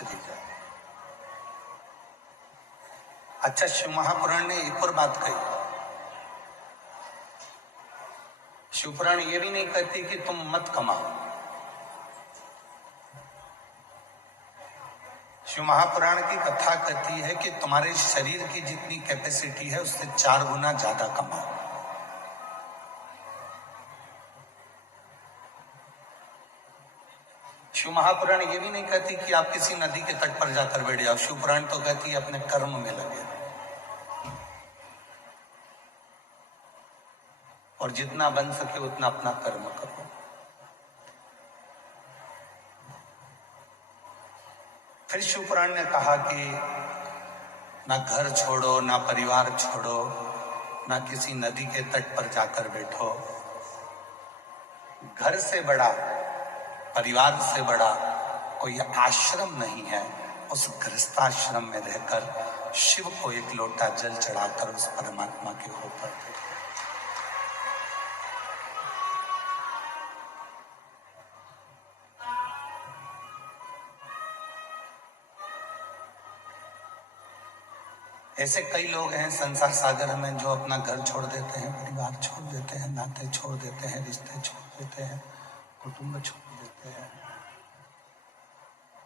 चली जाए। अच्छा, शिव महापुराण ने एक और बात कही। शिवपुराण ये भी नहीं कहती कि तुम मत कमाओ। शिव महापुराण की कथा कहती है कि तुम्हारे शरीर की जितनी कैपेसिटी है उससे 4 गुना ज्यादा कमाओ। शिव महापुराण ये भी नहीं कहती कि आप किसी नदी के तट पर जाकर बैठ जाओ। शिव पुराण तो कहती है अपने कर्म में लगे और जितना बन सके उतना अपना कर्म करो। फिर शिव पुराण ने कहा कि ना घर छोड़ो, ना परिवार छोड़ो, ना किसी नदी के तट पर जाकर बैठो। घर से बड़ा, परिवार से बड़ा कोई आश्रम नहीं है। उस गृहस्थाश्रम में रहकर शिव को एक लोटा जल चढ़ाकर उस परमात्मा के ऊपर दे। ऐसे कई लोग हैं संसार सागर में जो अपना घर छोड़ देते हैं, परिवार छोड़ देते हैं, नाते छोड़ देते हैं, रिश्ते छोड़ देते हैं, कुटुंब छोड़ देते हैं,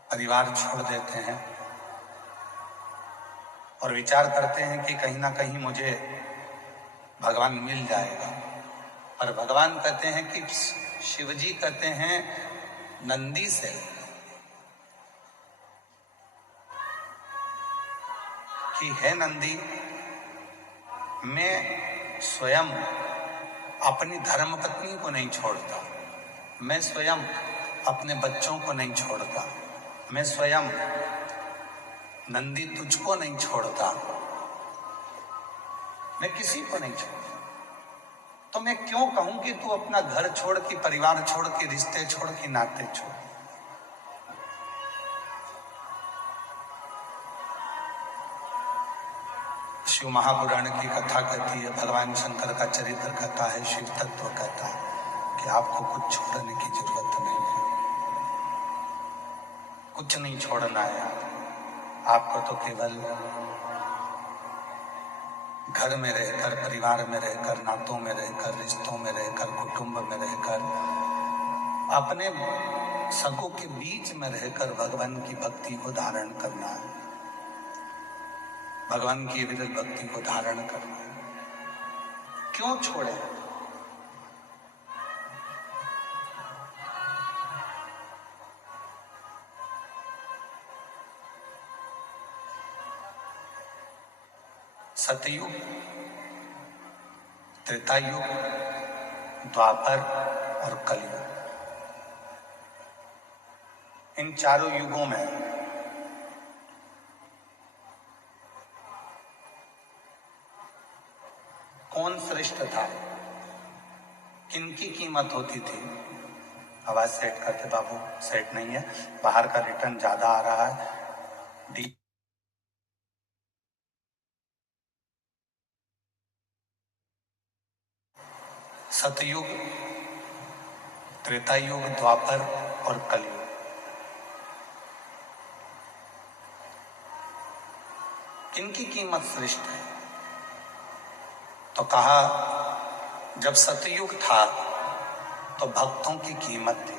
परिवार छोड़ देते हैं और विचार करते हैं कि कहीं ना कहीं मुझे भगवान मिल जाएगा। और भगवान कहते हैं कि शिवजी कहते हैं नंदी से कि हे नंदी, मैं स्वयं अपनी धर्मपत्नी को नहीं छोड़ता, मैं स्वयं अपने बच्चों को नहीं छोड़ता, मैं स्वयं नंदी तुझको नहीं छोड़ता, मैं किसी को नहीं छोड़ता। तो मैं क्यों कहूं कि तू अपना घर छोड़ के, परिवार छोड़ के, रिश्ते छोड़ के, नाते छोड़। शिव महापुराण की कथा कहती है, भगवान शंकर का चरित्र कहता है, शिव तत्व कहता है कि आपको कुछ छोड़ने की जरूरत नहीं है, कुछ नहीं छोड़ना है। आपको तो केवल घर में रहकर, परिवार में रहकर, नातों में रहकर, रिश्तों में रहकर, कुटुंब में रहकर, अपने सबों के बीच में रहकर भगवान की भक्ति को धारण करना है, भगवान की विरत भक्ति को धारण करना है। क्यों छोड़े? सतयुग, त्रेतायुग, द्वापर और कलयुग, इन चारों युगों में कौन श्रेष्ठ था? किनकी कीमत होती थी? आवाज सेट करते बाबू, सेट नहीं है, बाहर का रिटर्न ज्यादा आ रहा है। सतयुग, त्रेतायुग, द्वापर और कलयुग, किनकी कीमत श्रेष्ठ है? तो कहा जब सतयुग था तो भक्तों की कीमत थी।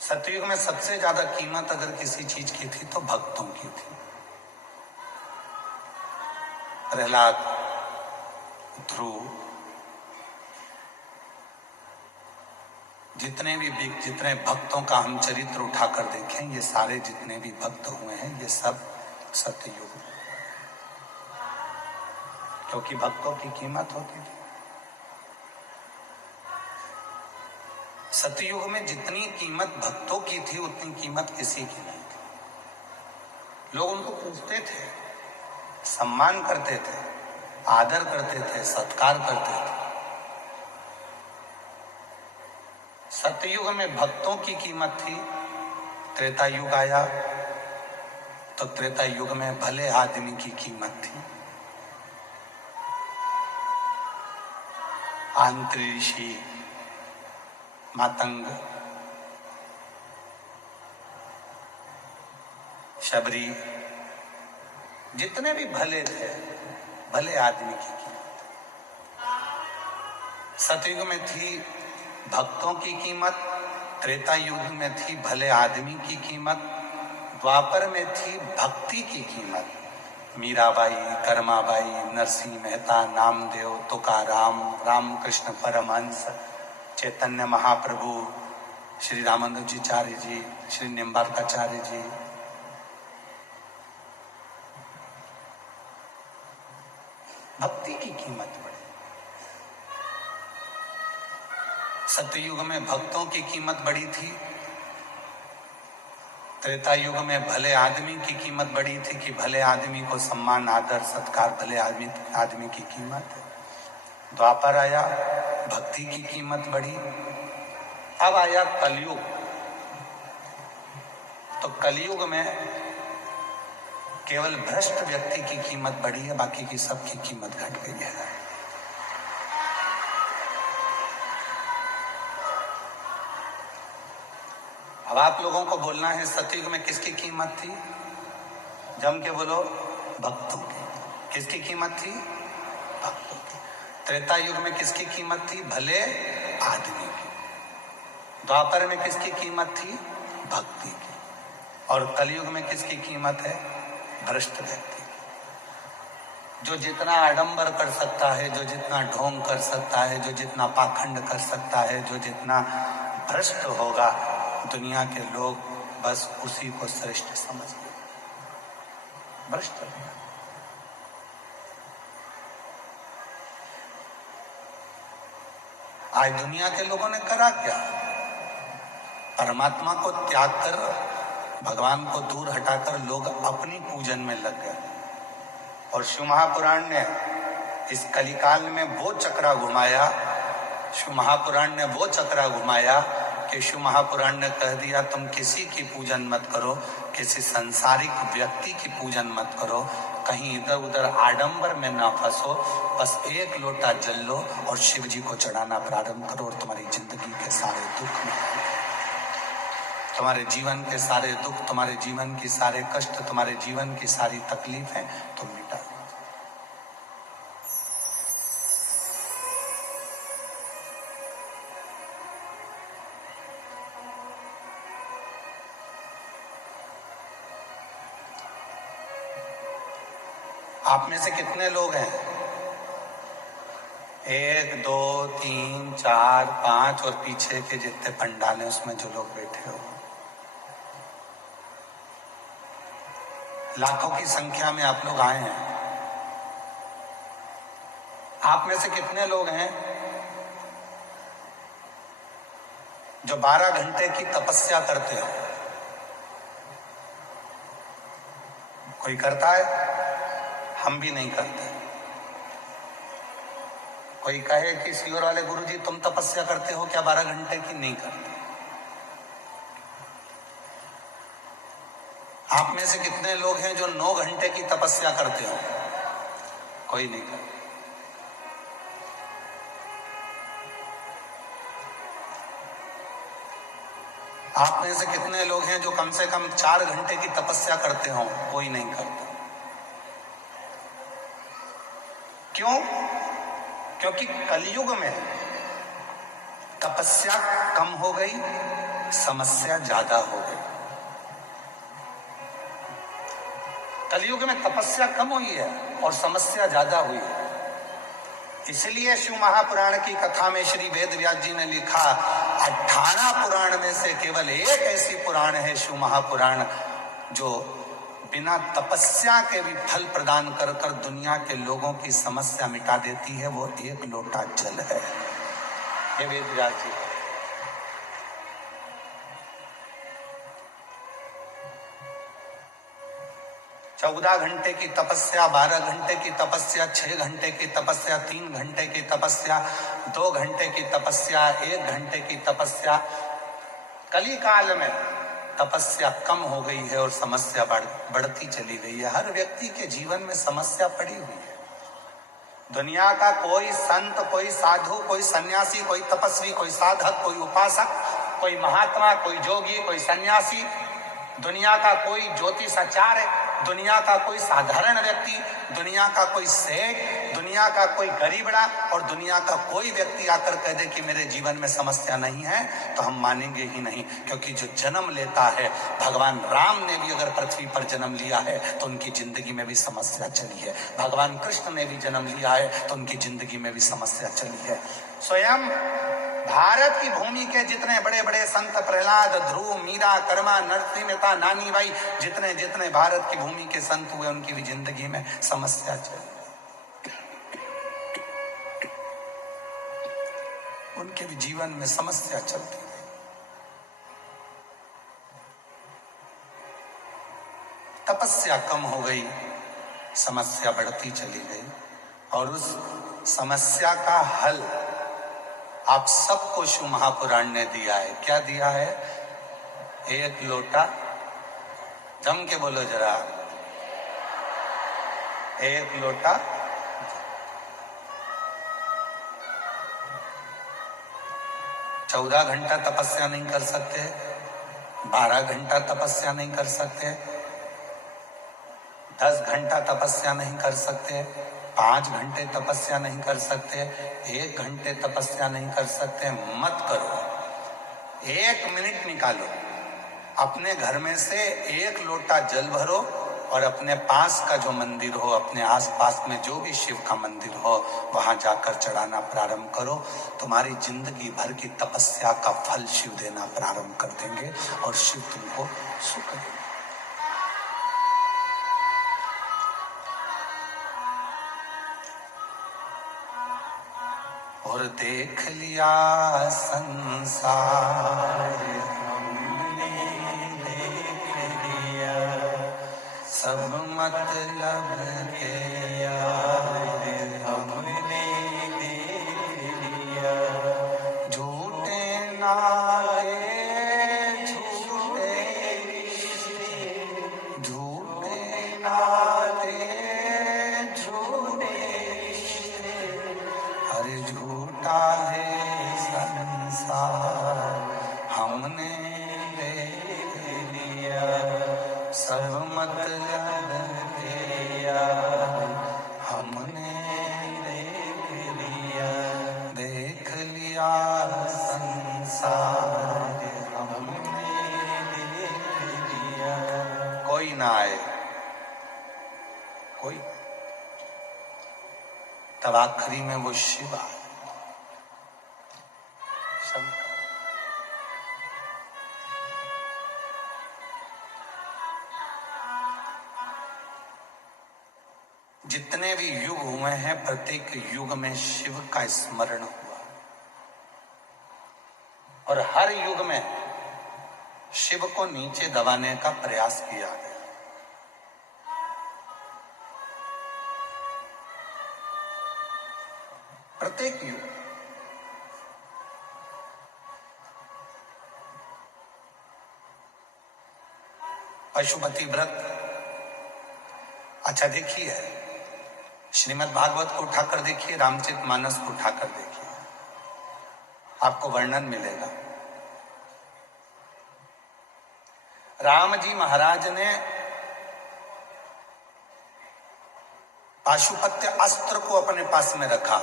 सतयुग में सबसे ज्यादा कीमत अगर किसी चीज की थी तो भक्तों की थी। प्रहलाद, ध्रुव, जितने भक्तों का हम चरित्र उठाकर देखें, ये सारे जितने भी भक्त हुए हैं ये सब सतयुग, क्योंकि भक्तों की कीमत होती थी। सतयुग में जितनी कीमत भक्तों की थी उतनी कीमत किसी की नहीं थी। लोग उनको पूजते थे, सम्मान करते थे, आदर करते थे, सत्कार करते थे। सतयुग में भक्तों की कीमत थी। त्रेता युग आया तो त्रेता युग में भले आदमी की कीमत थी। आंत्री ऋषि, मातंग, शबरी, जितने भी भले थे, भले आदमी की कीमत। सतयुग में थी भक्तों की कीमत, त्रेता युग में थी भले आदमी की कीमत, द्वापर में थी भक्ति की कीमत। मीराबाई, कर्माबाई, नरसिंह मेहता, नामदेव, तुकाराम, रामकृष्ण परमहंस, चैतन्य महाप्रभु, श्री रामानुजाचार्य जी, श्री निम्बार्काचार्य जी, भक्ति की कीमत बढ़ी। सत्ययुग में भक्तों की कीमत बड़ी थी, त्रेता युग में भले आदमी की कीमत बड़ी थी कि भले आदमी को सम्मान, आदर, सत्कार, भले आदमी की कीमत है। द्वापर आया, भक्ति की कीमत बढ़ी। अब आया कलयुग, तो कलयुग में केवल भ्रष्ट व्यक्ति की कीमत बढ़ी है, बाकी की सबकी कीमत घट गई है। अब आप लोगों को बोलना है सतयुग में किसकी कीमत थी? जम के बोलो, भक्तों की। किसकी कीमत थी? भक्तों की। त्रेता युग में किसकी कीमत थी? भले आदमी की। द्वापर में किसकी कीमत थी? भक्ति की। और कलयुग में किसकी कीमत है? भ्रष्ट व्यक्ति की। जो जितना आडंबर कर सकता है, जो जितना ढोंग कर सकता है, जो जितना पाखंड कर सकता है, जो जितना भ्रष्ट होगा, दुनिया के लोग बस उसी को श्रेष्ठ समझ लें। भ्रष्ट है। आज दुनिया के लोगों ने करा क्या? परमात्मा को त्याग कर, भगवान को दूर हटाकर लोग अपनी पूजन में लग गए। और शिव महापुराण ने इस कलिकाल में वो चक्रा घुमाया, शिव महापुराण ने वो चक्रा घुमाया कि शिव महापुराण ने कह दिया तुम किसी की पूजन मत करो, किसी संसारिक व्यक्ति की पूजन मत करो, कहीं इधर उधर आडंबर में ना फंसो, बस एक लोटा जल लो और शिव जी को चढ़ाना प्रारंभ करो और तुम्हारी जिंदगी के सारे दुख में, तुम्हारे जीवन के सारे दुख, तुम्हारे जीवन की सारे कष्ट, तुम्हारे जीवन की सारी तकलीफें तुम मिटा दो। आप में से कितने लोग हैं? 1, 2, 3, 4, 5 और पीछे के जितने पंडाल हैं उसमें जो लोग बैठे हो, लाखों की संख्या में आप लोग आए हैं। आप में से कितने लोग हैं जो 12 घंटे की तपस्या करते हो? कोई करता है? हम भी नहीं करते। कोई कहे कि सियोर वाले गुरुजी तुम तपस्या करते हो क्या 12 घंटे की? नहीं करते। आप में से कितने लोग हैं जो 9 घंटे की तपस्या करते हो? कोई नहीं करता। आप में से कितने लोग हैं जो कम से कम 4 घंटे की तपस्या करते हो? कोई नहीं करता। क्यों? क्योंकि कलयुग में तपस्या कम हो गई, समस्या ज्यादा हो गई। कलयुग में तपस्या कम हुई है और समस्या ज्यादा हुई है। इसलिए शिव महापुराण की कथा में श्री वेद व्यास जी ने लिखा 18 पुराण में से केवल एक ऐसी पुराण है शिव महापुराण जो बिना तपस्या के भी फल प्रदान कर कर दुनिया के लोगों की समस्या मिटा देती है। वो एक लोटा जल है। ये वेद व्यास जी। 14 घंटे की तपस्या, 12 घंटे की तपस्या, 6 घंटे की तपस्या, 3 घंटे की तपस्या, 2 घंटे की तपस्या, 1 घंटे की तपस्या। कली काल में तपस्या कम हो गई है और समस्या बढ़ती चली गई है। हर व्यक्ति के जीवन में समस्या पड़ी हुई है। दुनिया का कोई संत, कोई साधु, कोई सन्यासी, कोई तपस्वी, कोई साधक, कोई उपासक, कोई महात्मा, कोई जोगी, कोई सन्यासी, दुनिया का कोई ज्योतिषाचार्य, दुनिया का कोई साधारण व्यक्ति, दुनिया का कोई सेठ, दुनिया का कोई गरीबड़ा और दुनिया का कोई व्यक्ति आकर कह दे कि मेरे जीवन में समस्या नहीं है, तो हम मानेंगे ही नहीं। क्योंकि जो जन्म लेता है, भगवान राम ने भी अगर पृथ्वी पर जन्म लिया है तो उनकी जिंदगी में भी समस्या चली है। भगवान कृष्ण ने भी जन्म लिया है तो उनकी जिंदगी में भी समस्या चली है। स्वयं भारत की भूमि के जितने बड़े बड़े संत, प्रहलाद, ध्रुव, मीरा, कर्मा, नरसिंह मेहता, नानी भाई, जितने जितने भारत की भूमि के संत हुए, उनकी भी जिंदगी में समस्या चली, उनके भी जीवन में समस्या चलती रही। तपस्या कम हो गई, समस्या बढ़ती चली गई, और उस समस्या का हल आप सबको शिव महापुराण ने दिया है। क्या दिया है? एक लोटा, जम के बोलो जरा, एक लोटा। चौदह घंटा तपस्या नहीं कर सकते, 12 घंटा तपस्या नहीं कर सकते, 10 घंटा तपस्या नहीं कर सकते, 5 घंटे तपस्या नहीं कर सकते, 1 घंटे तपस्या नहीं कर सकते, मत करो। 1 मिनट निकालो, अपने घर में से 1 लोटा जल भरो और अपने पास का जो मंदिर हो, अपने आसपास में जो भी शिव का मंदिर हो, वहां जाकर चढ़ाना प्रारंभ करो। तुम्हारी जिंदगी भर की तपस्या का फल शिव देना प्रारंभ कर देंगे और शिव तुमको सुख देंगे। और देख लिया संसार हमने, देख लिया सब मतलब के यार हमने देख लिया। झूठे नारे, झूठे रिश्ते, झूठे नारे, झूठे रिश्ते, अरे झूठा है संसार हमने देख लिया, सब मतलब के यार हमने देख लिया। देख लिया संसार हमने देख लिया। कोई ना आए, कोई, तब आखिरी में वो शिव आए। जितने भी युग हुए हैं, प्रत्येक युग में शिव का स्मरण हुआ और हर युग में शिव को नीचे दबाने का प्रयास किया गया। प्रत्येक युग। पशुपति व्रत, अच्छा देखिए, श्रीमद् भागवत को उठाकर देखिए, रामचरितमानस को उठाकर देखिए, आपको वर्णन मिलेगा। राम जी महाराज ने पाशुपत्य अस्त्र को अपने पास में रखा।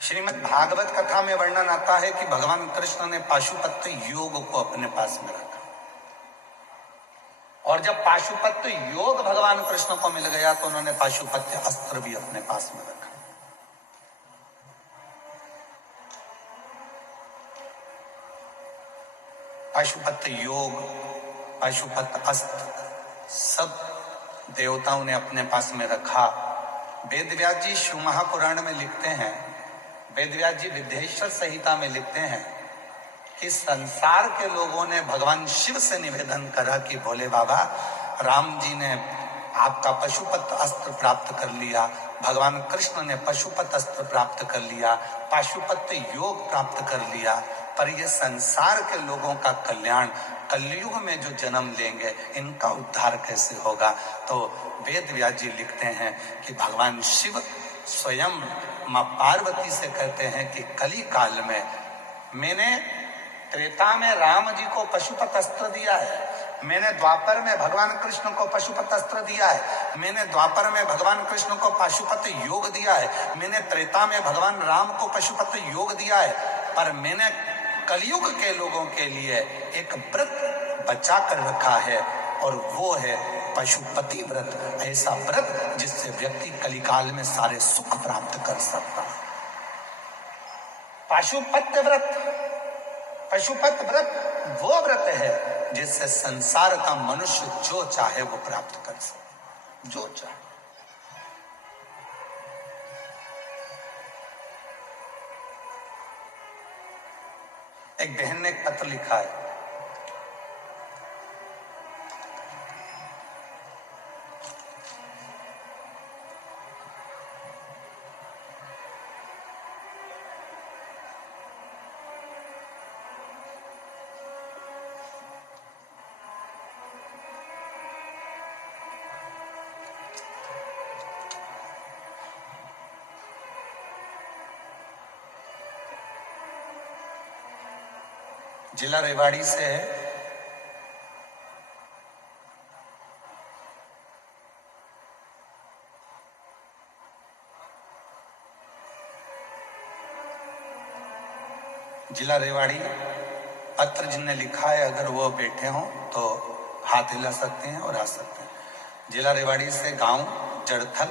श्रीमद् भागवत कथा में वर्णन आता है कि भगवान कृष्ण ने पाशुपत्य योग को अपने पास में रखा, और जब पाशुपत्य योग भगवान कृष्ण को मिल गया तो उन्होंने पाशुपत्य अस्त्र भी अपने पास में रखा। पाशुपत्य योग, पाशुपत्य अस्त्र सब देवताओं ने अपने पास में रखा। वेदव्यास जी शिव महापुराण में लिखते हैं, वेदव्यास जी विद्येश्वर संहिता में लिखते हैं कि संसार के लोगों ने भगवान शिव से निवेदन करा कि भोले बाबा, राम जी ने आपका पशुपत अस्त्र प्राप्त कर लिया, भगवान कृष्ण ने पशुपत अस्त्र प्राप्त कर लिया, पाशुपत्य योग प्राप्त कर लिया, पर ये संसार के लोगों का कल्याण कलयुग में जो जन्म लेंगे इनका उद्धार कैसे होगा। तो वेद व्यास जी लिखते हैं कि भगवान शिव स्वयं मां पार्वती से कहते हैं कि कली काल में मैंने त्रेता में राम जी को पशुपत अस्त्र दिया है, मैंने द्वापर में भगवान कृष्ण को पशुपत अस्त्र दिया है, मैंने द्वापर में भगवान कृष्ण को पशुपत योग दिया है, मैंने त्रेता में भगवान राम को पशुपत योग दिया है, पर मैंने कलयुग के लोगों के लिए एक व्रत बचा कर रखा है और वो है पशुपति व्रत। ऐसा व्रत जिससे व्यक्ति कलिकाल में सारे सुख प्राप्त कर सकता है। पशुपत व्रत, पशुपत व्रत वो व्रत है जिससे संसार का मनुष्य जो चाहे वो प्राप्त कर सके, जो चाहे। एक बहन ने एक पत्र लिखा है, जिला रेवाड़ी से है। जिला रेवाड़ी पत्र जिनने लिखा है, अगर वो बैठे हों तो हाथ हिला सकते हैं और आ सकते हैं। जिला रेवाड़ी से, गांव जड़थल।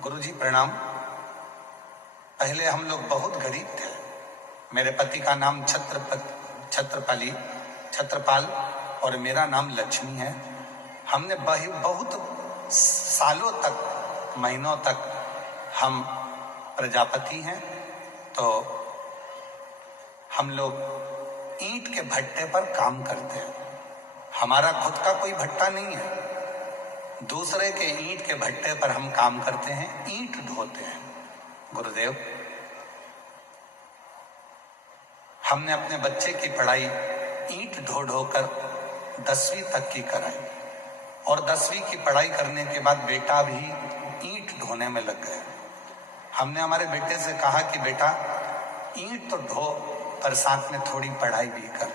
गुरुजी प्रणाम। पहले हम लोग बहुत गरीब थे। मेरे पति का नाम छत्रपाल और मेरा नाम लक्ष्मी है। हमने बहुत सालों तक, महीनों तक हम प्रजापति हैं, तो हम लोग ईंट के भट्टे पर काम करते हैं। हमारा खुद का कोई भट्टा नहीं है, दूसरे के ईंट के भट्टे पर हम काम करते हैं, ईंट ढोते हैं। गुरुदेव, हमने अपने बच्चे की पढ़ाई ईंट ढो ढो कर 10वीं तक की कराई और 10वीं की पढ़ाई करने के बाद बेटा भी ईंट ढोने में लग गया। हमने हमारे बेटे से कहा कि बेटा ईंट तो ढो पर साथ में थोड़ी पढ़ाई भी कर।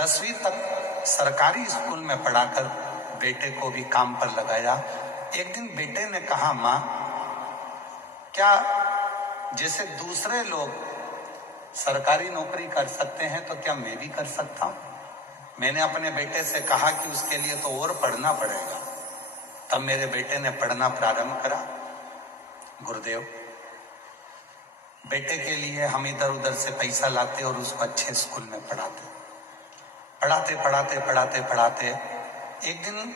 10वीं तक सरकारी स्कूल में पढ़ाकर बेटे को भी काम पर लगाया। एक दिन बेटे ने कहा, माँ, क्या जैसे दूसरे लोग सरकारी नौकरी कर सकते हैं तो क्या मैं भी कर सकता हूं? मैंने अपने बेटे से कहा कि उसके लिए तो और पढ़ना पड़ेगा। तब मेरे बेटे ने पढ़ना प्रारंभ करा। गुरुदेव, बेटे के लिए हम इधर उधर से पैसा लाते और उसको अच्छे स्कूल में पढ़ाते। एक दिन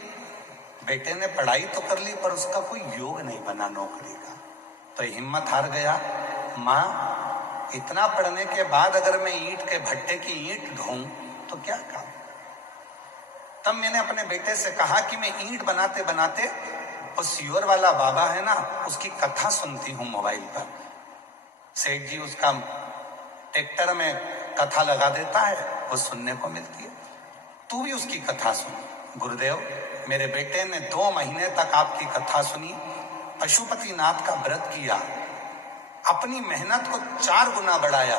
बेटे ने पढ़ाई तो कर ली पर उसका कोई योग नहीं बना नौकरी का, तो हिम्मत हार गया। माँ, इतना पढ़ने के बाद अगर मैं ईंट के भट्टे की ईंट ढोऊं तो क्या काम? तब मैंने अपने बेटे से कहा कि मैं ईंट बनाते बनाते वो सियोर वाला बाबा है ना, उसकी कथा सुनती हूं मोबाइल पर। सेठ जी उसका ट्रैक्टर में कथा लगा देता है, वो सुनने को मिलती है, तू भी उसकी कथा सुन। गुरुदेव, मेरे बेटे ने 2 महीने तक आपकी कथा सुनी, पशुपतिनाथ का व्रत किया, अपनी मेहनत को 4 गुना बढ़ाया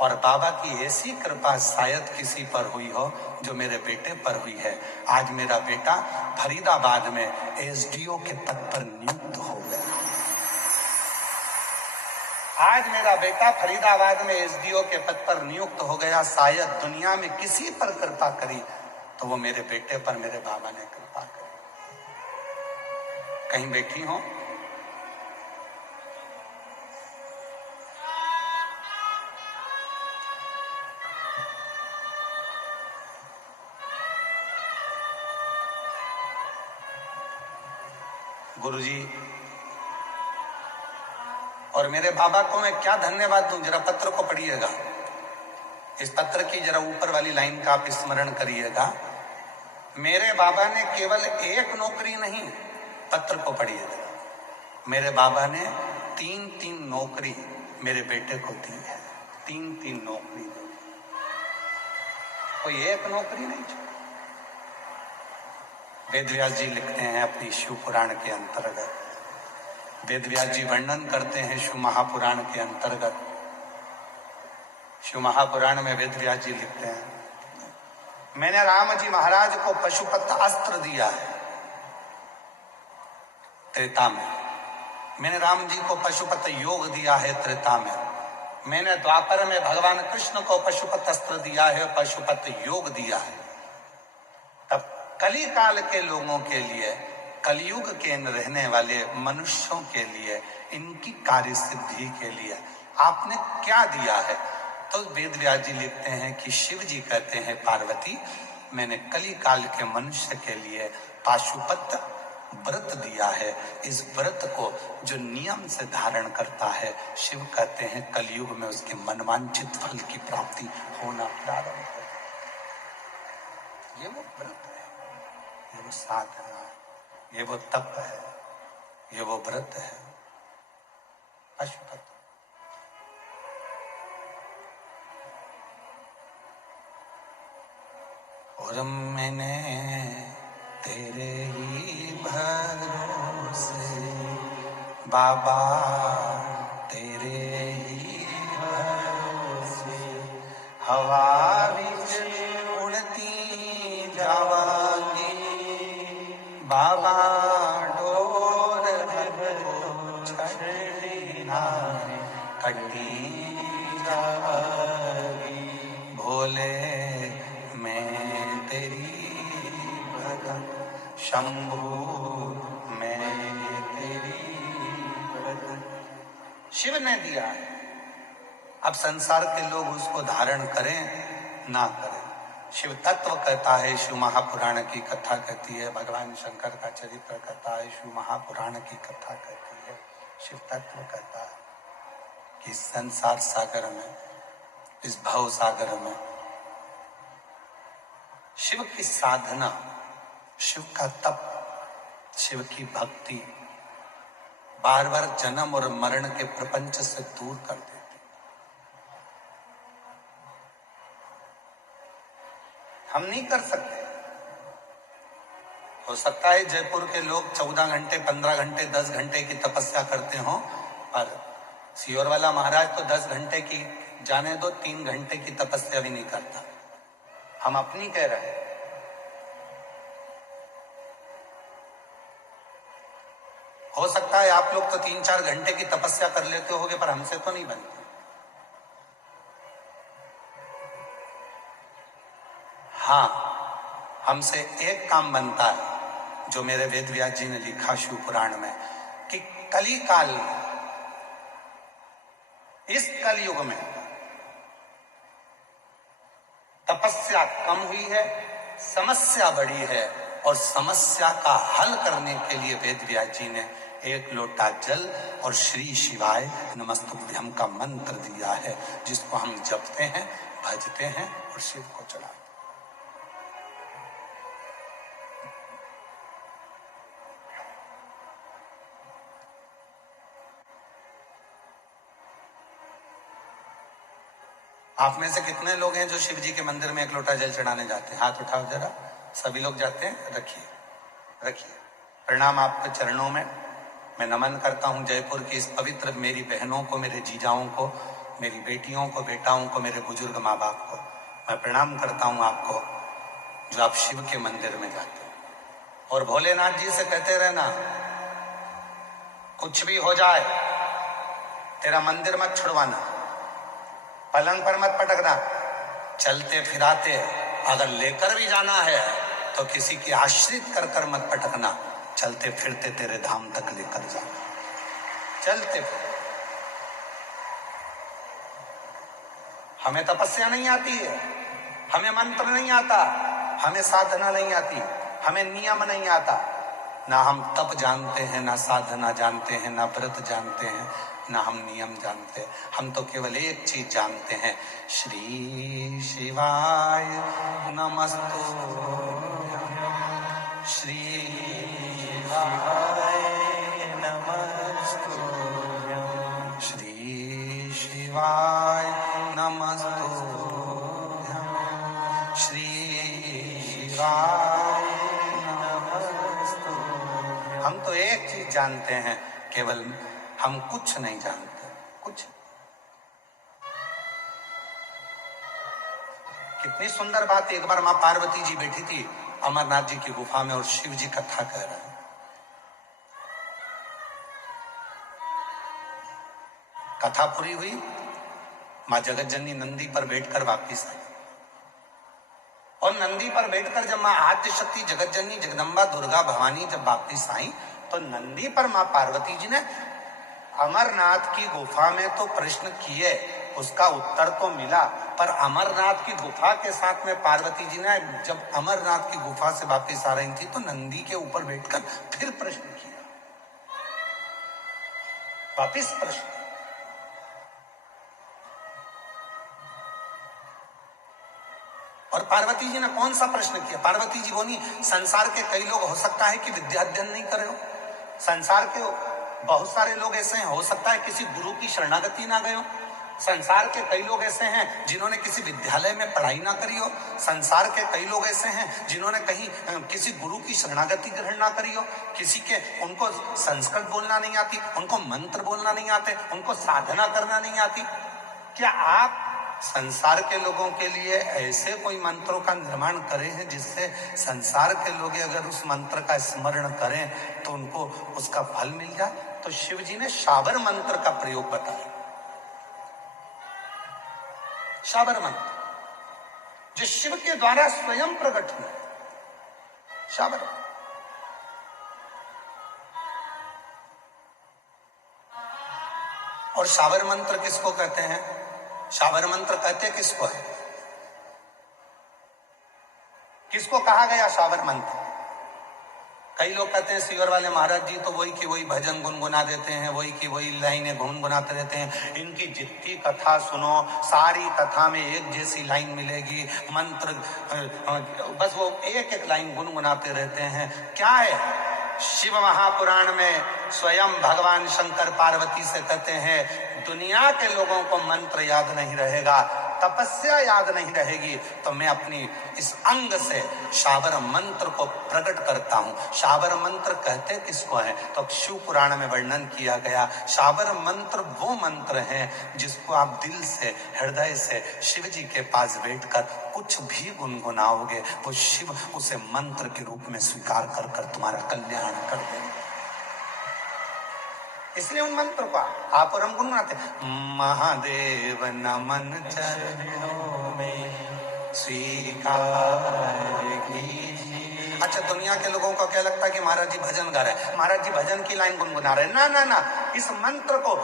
और बाबा की ऐसी कृपा शायद किसी पर हुई हो जो मेरे बेटे पर हुई है। आज मेरा बेटा फरीदाबाद में एसडीओ के पद पर नियुक्त हो गया। आज मेरा बेटा फरीदाबाद में एसडीओ के पद पर नियुक्त हो गया। शायद दुनिया में किसी पर कृपा करी तो वो मेरे बेटे पर मेरे बाबा ने कृपा करी। कहीं बैठी हो, गुरुजी और मेरे बाबा को मैं क्या धन्यवाद दूं। जरा पत्र को पढ़िएगा, इस पत्र की जरा ऊपर वाली लाइन का आप स्मरण करिएगा। मेरे बाबा ने केवल एक नौकरी नहीं, पत्र को पढ़िएगा, मेरे बाबा ने 3-3 नौकरी मेरे बेटे को दी है। 3-3 नौकरी दी। कोई एक नौकरी नहीं छोड़ी। वेदव्यास जी लिखते हैं अपनी शिव पुराण के अंतर्गत, वेदव्यास जी वर्णन करते हैं शिव महापुराण के अंतर्गत। शिव महापुराण में वेदव्यास जी लिखते हैं, मैंने राम जी महाराज को पशुपत अस्त्र दिया है त्रेता में, मैंने राम जी को पशुपत योग दिया है त्रेता में, मैंने द्वापर में भगवान कृष्ण को पशुपत अस्त्र दिया है, पशुपत योग दिया है। तब कली काल के लोगों के लिए, कलयुग के रहने वाले मनुष्यों के लिए, इनकी कार्य सिद्धि के लिए आपने क्या दिया है? तो वेदव्यास जी लिखते हैं कि शिव जी कहते हैं, पार्वती मैंने कली काल के मनुष्य के लिए पाशुपत व्रत दिया है। इस व्रत को जो नियम से धारण करता है, शिव कहते हैं कलयुग में उसके मनवांछित फल की प्राप्ति होना प्रारंभ हो। ये वो व्रत है, ये वो साधना, ये वो तप है, ये वो व्रत है पाशुपत। और मैंने तेरे ही भरोसे बाबा, तेरे ही भरोसे हवा बिच उड़ती जावांगी बाबा, डोर छड़ी नारे कटी जावांगी भोले, मैं तेरी भगत शंभू, मैं तेरी भगत। शिव ने दिया है, अब संसार के लोग उसको धारण करें ना करें। शिव तत्व कहता है, शिव महापुराण की कथा कहती है, भगवान शंकर का चरित्र कहता है, शिव महापुराण की कथा कहती है। शिव तत्व कहता है कि इस संसार सागर में, इस भव सागर में शिव की साधना, शिव का तप, शिव की भक्ति बार बार जन्म और मरण के प्रपंच से दूर कर देती। हम नहीं कर सकते। हो सकता है जयपुर के लोग 14 घंटे, 15 घंटे, 10 घंटे की तपस्या करते हो, पर सियोर वाला महाराज तो 10 घंटे की जाने दो, 3 घंटे की तपस्या भी नहीं करता। हम अपनी कह रहे हैं। हो सकता है आप लोग तो 3-4 घंटे की तपस्या कर लेते होगे, पर हमसे तो नहीं बनती। हाँ, हमसे एक काम बनता है जो मेरे वेदव्यास जी ने लिखा शिव पुराण में, कि कली काल में, इस कलयुग में तपस्या कम हुई है, समस्या बढ़ी है, और समस्या का हल करने के लिए वेदव्यास जी ने 1 लोटा जल और श्री शिवाय नमस्तुभ्यम का मंत्र दिया है, जिसको हम जपते हैं, भजते हैं और शिव को चढ़ाते हैं। आप में से कितने लोग हैं जो शिव जी के मंदिर में 1 लोटा जल चढ़ाने जाते हैं? हाथ उठाओ जरा। सभी लोग जाते हैं? रखिए रखिए। प्रणाम आपके चरणों में। मैं नमन करता हूं जयपुर की इस पवित्र मेरी बहनों को, मेरे जीजाओं को, मेरी बेटियों को, बेटाओं को, मेरे बुजुर्ग माँ बाप को। मैं प्रणाम करता हूं आपको जो आप शिव के मंदिर में जाते हो। और भोलेनाथ जी से कहते रहना, कुछ भी हो जाए तेरा मंदिर मत छुड़वाना, पलंग पर मत पटकना, चलते फिराते अगर लेकर भी जाना है तो किसी की आश्रित कर कर मत पटकना, चलते फिरते तेरे धाम तक लेकर जाना। चलते हमें तपस्या नहीं आती है, हमें मंत्र नहीं आता, हमें साधना नहीं आती, हमें नियम नहीं आता, ना हम तप जानते हैं, ना साधना जानते हैं, ना व्रत जानते हैं, ना हम नियम जानते हैं। हम तो केवल एक चीज जानते हैं, श्री शिवाय नमस्तुभ्यं, श्री शिवाय नमस्तुभ्यं, श्री शिवाय नमस्तुभ्यं, श्री जानते हैं, केवल हम कुछ नहीं जानते, कुछ। कितनी सुंदर बात। एक बार मां पार्वती जी बैठी थी अमरनाथ जी की गुफा में और शिव जी कथा कह रहे हैं। कथा पूरी हुई, मां जगत जननी नंदी पर बैठकर वापिस आई। और नंदी पर बैठकर जब मां आद्य शक्ति जगत जननी जगदम्बा दुर्गा भवानी जब वापिस आई, तो नंदी पर मां पार्वती जी ने अमरनाथ की गुफा में तो प्रश्न किए, उसका उत्तर तो मिला, पर अमरनाथ की गुफा के साथ में पार्वती जी ने जब अमरनाथ की गुफा से वापस आ रही थी तो नंदी के ऊपर बैठकर फिर प्रश्न किया, वापिस प्रश्न। और पार्वती जी ने कौन सा प्रश्न किया? पार्वती जी बोली, संसार के कई लोग हो सकता है कि विद्या अध्ययन नहीं करे हो, संसार के बहुत सारे लोग ऐसे हैं, हो सकता है किसी गुरु की शरणागति ना गए हो, संसार के कई लोग ऐसे हैं जिन्होंने किसी विद्यालय में पढ़ाई ना करी हो, संसार के कई लोग ऐसे हैं जिन्होंने कहीं किसी गुरु की शरणागति ग्रहण ना करी हो, किसी के उनको संस्कृत बोलना नहीं आती, उनको मंत्र बोलना नहीं आते, उनको साधना करना नहीं आती। क्या आप संसार के लोगों के लिए ऐसे कोई मंत्रों का निर्माण करें हैं जिससे संसार के लोग अगर उस मंत्र का स्मरण करें तो उनको उसका फल मिल जाए? तो शिव जी ने शाबर मंत्र का प्रयोग बताया। शाबर मंत्र जो शिव के द्वारा स्वयं प्रकट हुआ, शाबर। और शाबर मंत्र किसको कहते हैं? शाबर मंत्र कहते किसको है? किसको कहा गया शाबर मंत्र? कई लोग कहते हैं सीवर वाले महाराज जी तो वही की वही भजन गुनगुना देते हैं, वही की वही लाइनें गुनगुनाते रहते हैं, इनकी जितनी कथा सुनो सारी कथा में एक जैसी लाइन मिलेगी, मंत्र बस वो एक एक लाइन गुनगुनाते रहते हैं। क्या है? शिव महापुराण में स्वयं भगवान शंकर पार्वती से कहते हैं, दुनिया के लोगों को मंत्र याद नहीं रहेगा, तपस्या याद नहीं रहेगी, तो मैं अपनी इस अंग से शाबर मंत्र को प्रकट करता हूं। शाबर मंत्र कहते किसको है? तो शिव पुराण में वर्णन किया गया, शाबर मंत्र वो मंत्र है जिसको आप दिल से हृदय से शिव जी के पास बैठकर कुछ भी गुनगुनाओगे, वो शिव उसे मंत्र के रूप में स्वीकार कर कर तुम्हारा कल्याण कर देंगे। इसलिए उन मंत्र को आप और हम गुनगुनाते, महादेव नमन चरणों में स्वीकार कीजिए। अच्छा, दुनिया के लोगों को क्या लगता है कि महाराज जी भजन गा रहे हैं, महाराज जी भजन की लाइन गुनगुना रहे हैं। ना ना ना, इस मंत्र को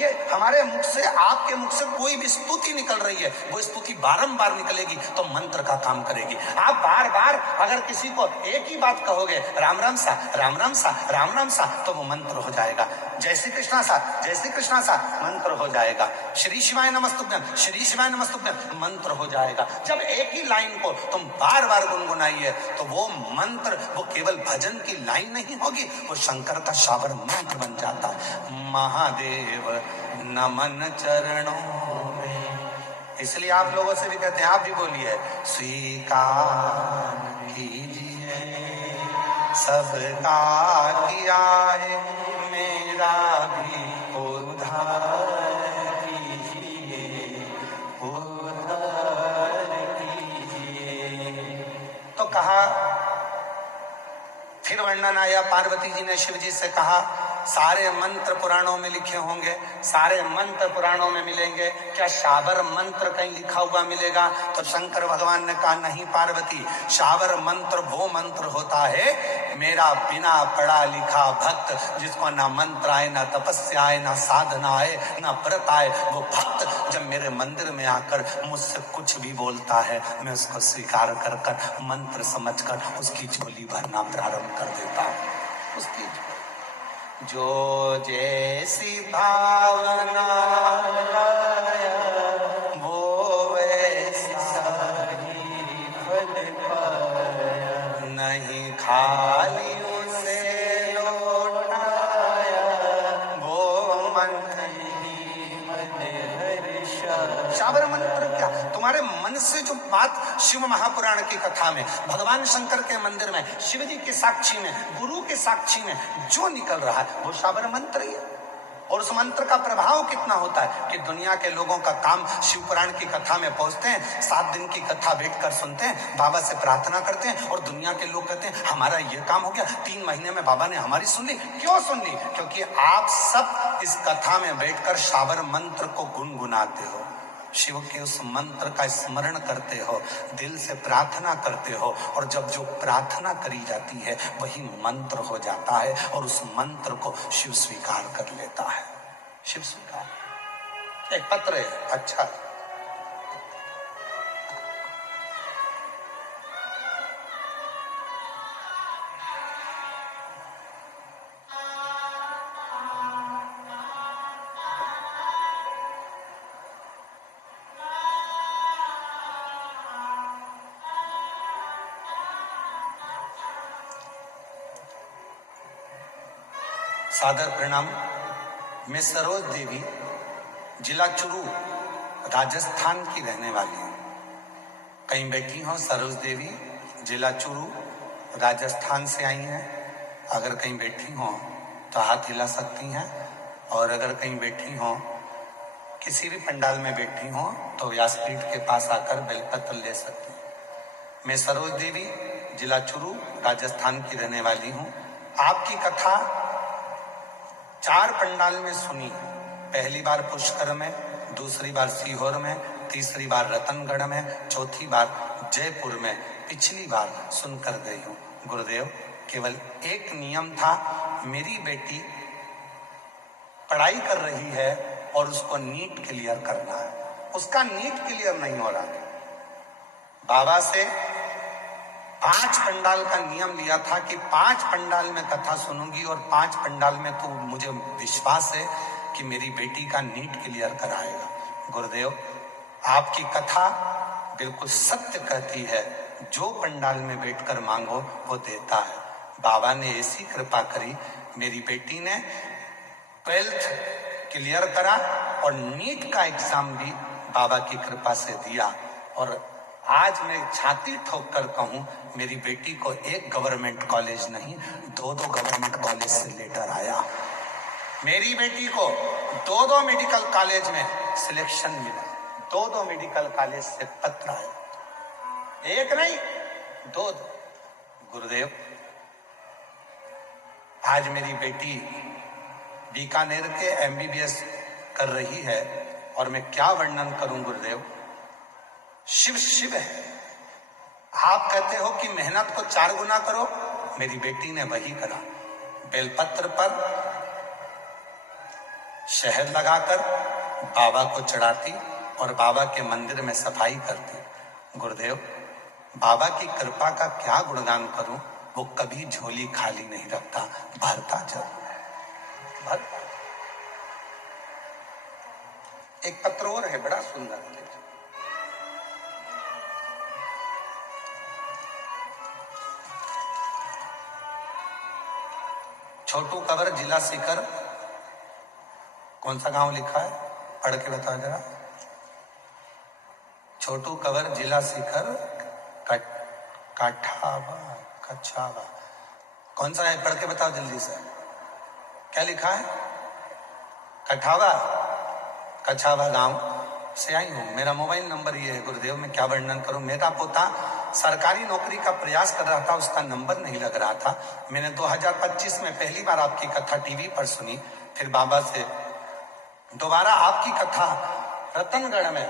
ये हमारे मुख से, आपके मुख से कोई भी स्तुति निकल रही है, वो स्तुति बारंबार निकलेगी तो मंत्र का काम करेगी। आप बार बार अगर किसी को एक ही बात कहोगे, राम राम सा राम राम सा राम राम सा, तो वो मंत्र हो जाएगा। जय श्री कृष्णा सा जय श्री कृष्णा सा मंत्र हो जाएगा। श्री शिवाय नमस्तुभ्यम श्री शिवाय नमस्तुभ्यम मंत्र हो जाएगा। जब एक ही लाइन को तुम बार बार गुनगुनाइए तो वो मंत्र, वो केवल भजन की लाइन नहीं होगी, वो शंकर का शाबर मंत्र बन जाता है। महादेव नमन चरणों में। इसलिए आप लोगों से भी कहते हैं, आप भी बोलिए, स्वीकार कीजिए सबका किया है, मेरा भी उद्धार कीजिए, उद्धार कीजिए। तो कहा, फिर वर्णन आया, पार्वती जी ने शिव जी से कहा, सारे मंत्र पुराणों में लिखे होंगे, सारे मंत्र पुराणों में मिलेंगे, क्या शाबर मंत्र कहीं लिखा हुआ मिलेगा? तो शंकर भगवान ने कहा, नहीं पार्वती, शाबर मंत्र वो मंत्र होता है, मेरा बिना पढ़ा लिखा भक्त, जिसको ना मंत्र आए, ना तपस्या आए, ना साधना आए, ना व्रत आए, वो भक्त जब मेरे मंदिर में आकर मुझसे कुछ भी बोलता है, मैं उसको स्वीकार कर कर मंत्र समझकर उसकी झोली भरना प्रारंभ कर देता हूं। उसकी जो जैसी भावना वो वैसा ही फल पाया, नहीं खाली उसे लौटाया, वो मन ही मन हर्ष शाबर मंत्र क्या? तुम्हारे मन से जो बात शिव महापुराण की कथा में, भगवान शंकर के मंदिर में, शिव जी के साक्षी में, गुरु के साक्षी में जो निकल रहा है वो शाबर मंत्र ही है। और उस मंत्र का प्रभाव कितना होता है कि दुनिया के लोगों का काम शिव पुराण की कथा में पहुंचते हैं, 7 दिन की कथा बैठकर सुनते हैं, बाबा से प्रार्थना करते हैं, और दुनिया के लोग कहते हैं हमारा ये काम हो गया, 3 महीने में बाबा ने हमारी सुन ली। क्यों सुन ली? क्योंकि आप सब इस कथा में बैठकर शाबर मंत्र को गुनगुनाते हो, शिव के उस मंत्र का स्मरण करते हो, दिल से प्रार्थना करते हो, और जब जो प्रार्थना करी जाती है वही मंत्र हो जाता है, और उस मंत्र को शिव स्वीकार कर लेता है। शिव स्वीकार। एक पत्र है, अच्छा सादर प्रणाम। मैं सरोज देवी, जिला चुरू, राजस्थान की रहने वाली हूँ। कहीं बैठी हो सरोज देवी, जिला चुरू, राजस्थान से आई हैं। अगर कहीं बैठी हो तो हाथ हिला सकती हैं, और अगर कहीं बैठी हो, किसी भी पंडाल में बैठी हो, तो व्यासपीठ के पास आकर बेलपत्र ले सकती हैं। मैं सरोज देवी, जिला चुरू, राजस्थान की रहने वाली हूँ। आपकी कथा 4 पंडाल में सुनी। पहली बार पुष्कर में, दूसरी बार सीहोर में, तीसरी बार रतनगढ़ में, चौथी बार जयपुर में, पिछली बार सुनकर गई हूँ। गुरुदेव, केवल एक नियम था, मेरी बेटी पढ़ाई कर रही है और उसको नीट क्लियर करना है, उसका नीट क्लियर नहीं हो रहा। बाबा से 5 पंडाल का नियम लिया था कि 5 पंडाल में कथा सुनूंगी, और 5 पंडाल में तो मुझे विश्वास है कि मेरी बेटी का नीट क्लियर कराएगा। गुरुदेव, आपकी कथा बिल्कुल सत्य कहती है, जो पंडाल में बैठकर मांगो वो देता है। बाबा ने ऐसी कृपा करी, मेरी बेटी ने 12th क्लियर करा और नीट का एग्जाम भी बाबा की कृपा से दिया। और आज मैं छाती ठोक कर कहूं, मेरी बेटी को एक गवर्नमेंट कॉलेज नहीं, 2 गवर्नमेंट कॉलेज से लेटर आया। मेरी बेटी को 2 मेडिकल कॉलेज में सिलेक्शन मिला, 2 मेडिकल कॉलेज से पत्र आया, एक नहीं 2। गुरुदेव, आज मेरी बेटी बीकानेर के MBBS कर रही है, और मैं क्या वर्णन करूं गुरुदेव। शिव शिव है। आप कहते हो कि मेहनत को 4 गुना करो, मेरी बेटी ने वही करा। बेलपत्र पर शहद लगाकर बाबा को चढ़ाती और बाबा के मंदिर में सफाई करती। गुरुदेव, बाबा की कृपा का क्या गुणगान करूं, वो कभी झोली खाली नहीं रखता, भरता जरूर है, भरता। एक पत्र और है, बड़ा सुंदर। छोटू कवर, जिला सीकर। कौन सा गांव लिखा है, पढ़ के बताओ जरा। छोटू कवर, जिला सीकर, काठावा, कछावा। कौन सा है, पढ़ के बताओ जल्दी से। क्या लिखा है? कठावा, कछावा गांव से आई हूं। मेरा मोबाइल नंबर ये है। गुरुदेव, मैं क्या वर्णन करूं। मेरा पोता सरकारी नौकरी का प्रयास कर रहा था, उसका नंबर नहीं लग रहा था। मैंने 2025 में पहली बार आपकी कथा टीवी पर सुनी, फिर बाबा से दोबारा आपकी कथा रतनगढ़ में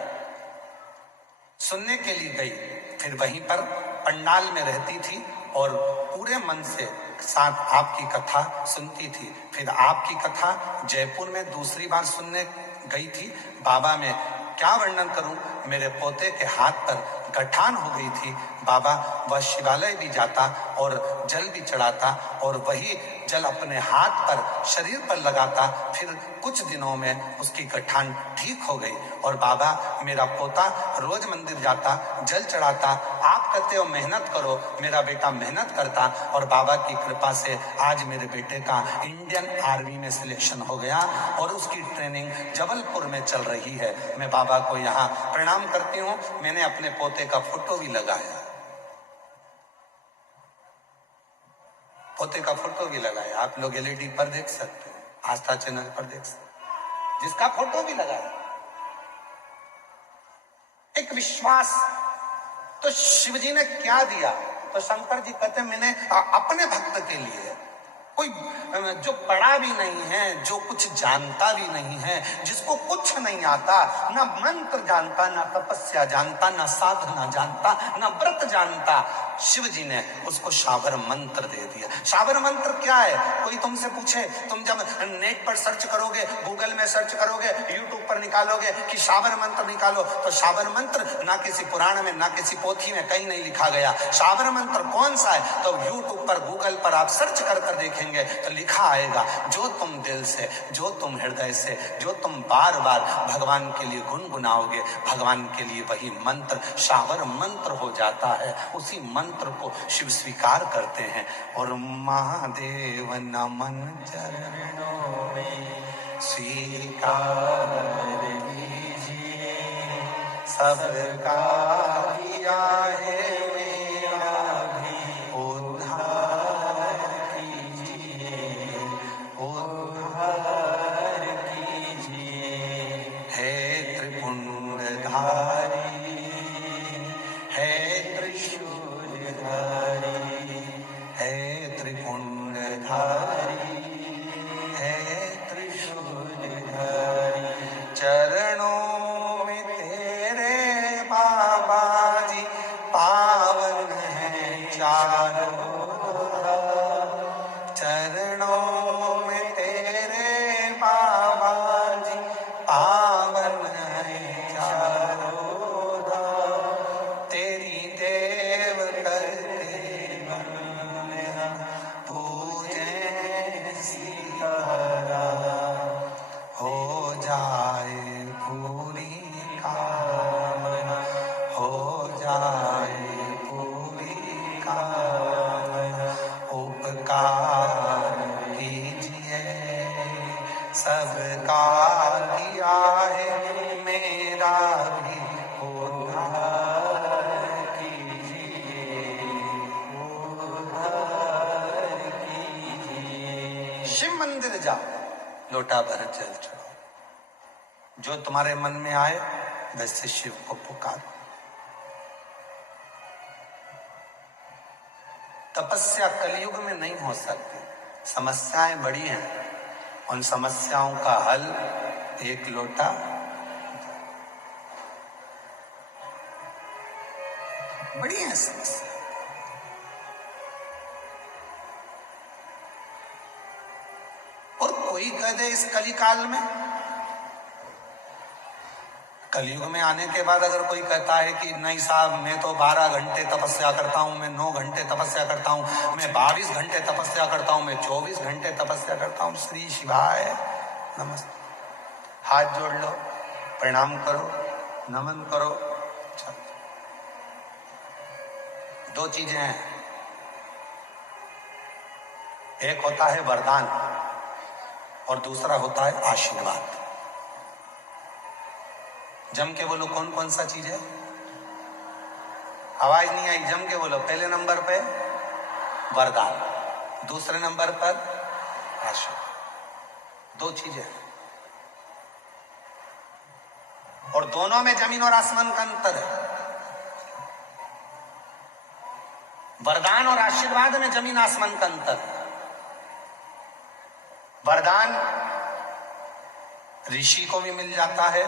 सुनने के लिए गई। फिर वहीं पर पंडाल में रहती थी और पूरे मन से साथ आपकी कथा सुनती थी। फिर आपकी कथा जयपुर में दूसरी बार सुनने गई थी। बाबा में क्या वर्णन करूं, मेरे पोते के हाथ पर गठान हो गई थी। बाबा वह शिवालय भी जाता और जल भी चढ़ाता, और वही जल अपने हाथ पर शरीर पर लगाता, फिर कुछ दिनों में उसकी गठान ठीक हो गई। और बाबा मेरा पोता रोज मंदिर जाता, जल चढ़ाता, आप कहते हो मेहनत करो, मेरा बेटा मेहनत करता, और बाबा की कृपा से आज मेरे बेटे का इंडियन आर्मी में सिलेक्शन हो गया और उसकी ट्रेनिंग जबलपुर में चल रही है। मैं बाबा को यहाँ प्रणाम करती हूँ। मैंने अपने पोते का फोटो भी लगाया, पोते का फोटो भी लगाया, आप लोग एलईडी पर देख सकते हो, आस्था चैनल पर देख सकते हो, जिसका फोटो भी लगाया। एक विश्वास। तो शिव जी ने क्या दिया? तो शंकर जी कहते मैंने अपने भक्त के लिए, कोई जो पढ़ा भी नहीं है, जो कुछ जानता भी नहीं है, जिसको कुछ नहीं आता, ना मंत्र जानता, ना तपस्या जानता, ना साधना जानता, ना व्रत जानता, शिव जी ने उसको शाबर मंत्र दे दिया। शाबर मंत्र क्या है? कोई तुमसे पूछे, तुम जब नेट पर सर्च करोगे, गूगल में सर्च करोगे, यूट्यूब पर निकालोगे कि शाबर मंत्र निकालो, तो शाबर मंत्र ना किसी पुराण में, ना किसी पोथी में कहीं नहीं लिखा गया। शाबर मंत्र कौन सा है? तो यूट्यूब पर, गूगल पर आप सर्च कर देखेंगे तो लिखा आएगा, जो तुम दिल से, जो तुम हृदय से, जो तुम बार बार भगवान के लिए गुनगुनाओगे, भगवान के लिए वही मंत्र शाबर मंत्र हो जाता है। उसी मंत्र को शिव स्वीकार करते हैं। और महादेव नमन चरणों में स्वीकार कीजिए, सबका किया है मेरा भी उद्धार कीजिए, उद्धार कीजिए। है त्रिपुंडधारी, है त्रिशूलधारी, है त्रिपुंडधारी, है त्रिशूलधारी। चरणों में तेरे बाबा जी पावन है चारों धाम। चरणों में तेरे बाबा जी पावन है चारों धाम। तेरी देव करते बंदना, पूजे सीताराम, हो जाए पूरी कामना, हो जाए पूरी कामना। उपकार कीजिए, सबका किया है मेरा भी उद्धार कीजिए, उद्धार कीजिए। शिव मंदिर जाओ, लोटा भर जल चढ़ाओ, जो तुम्हारे मन में आए वैसे शिव को पुकारो। तपस्या कलयुग में नहीं हो सकती, समस्याएं बड़ी हैं, उन समस्याओं का हल एक लोटा। बड़ी है समस्या। और कोई कह दे इस कलिकाल में, कलयुग में आने के बाद अगर कोई कहता है कि नहीं साहब मैं तो 12 घंटे तपस्या करता हूं, मैं 9 घंटे तपस्या करता हूं, मैं 22 घंटे तपस्या करता हूं, मैं 24 घंटे तपस्या करता हूं, श्री शिवाय नमस्ते, हाथ जोड़ लो, प्रणाम करो, नमन करो। दो चीजें हैं, एक होता है वरदान और दूसरा होता है आशीर्वाद। जम के बोलो कौन कौन सा चीज है? आवाज नहीं आई, जम के बोलो। पहले नंबर पे वरदान, दूसरे नंबर पर आशीर्वाद। दो चीजें, और दोनों में जमीन और आसमान का अंतर है। वरदान और आशीर्वाद में जमीन आसमान का अंतर है। वरदान ऋषि को भी मिल जाता है,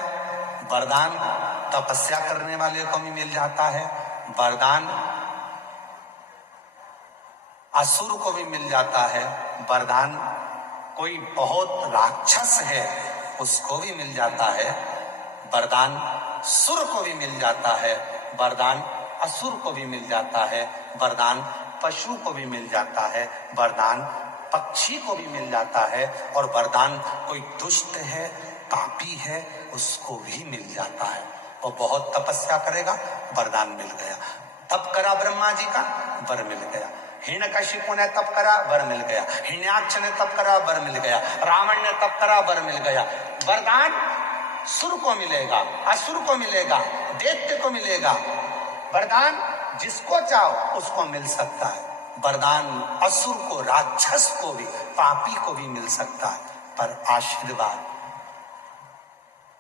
वरदान तपस्या करने वाले को भी मिल जाता है, वरदान असुर को भी मिल जाता है, वरदान कोई बहुत राक्षस है उसको भी मिल जाता है, वरदान सुर को भी मिल जाता है, वरदान असुर को भी मिल जाता है, वरदान पशु को भी मिल जाता है, वरदान पक्षी को भी मिल जाता है, और वरदान कोई दुष्ट है, पापी है, उसको भी मिल जाता है। वो बहुत तपस्या करेगा, वरदान मिल गया। तप करा ब्रह्मा जी का, वर मिल गया। हिरण्यकशिपु ने तप करा, वर मिल गया। हिरण्याक्ष ने तप करा, वर मिल गया। रावण ने तप करा, वर मिल गया। वरदान सुर को मिलेगा, असुर को मिलेगा, दैत्य को मिलेगा। वरदान जिसको चाहो उसको मिल सकता है। वरदान असुर को, राक्षस को भी, पापी को भी मिल सकता है, पर आशीर्वाद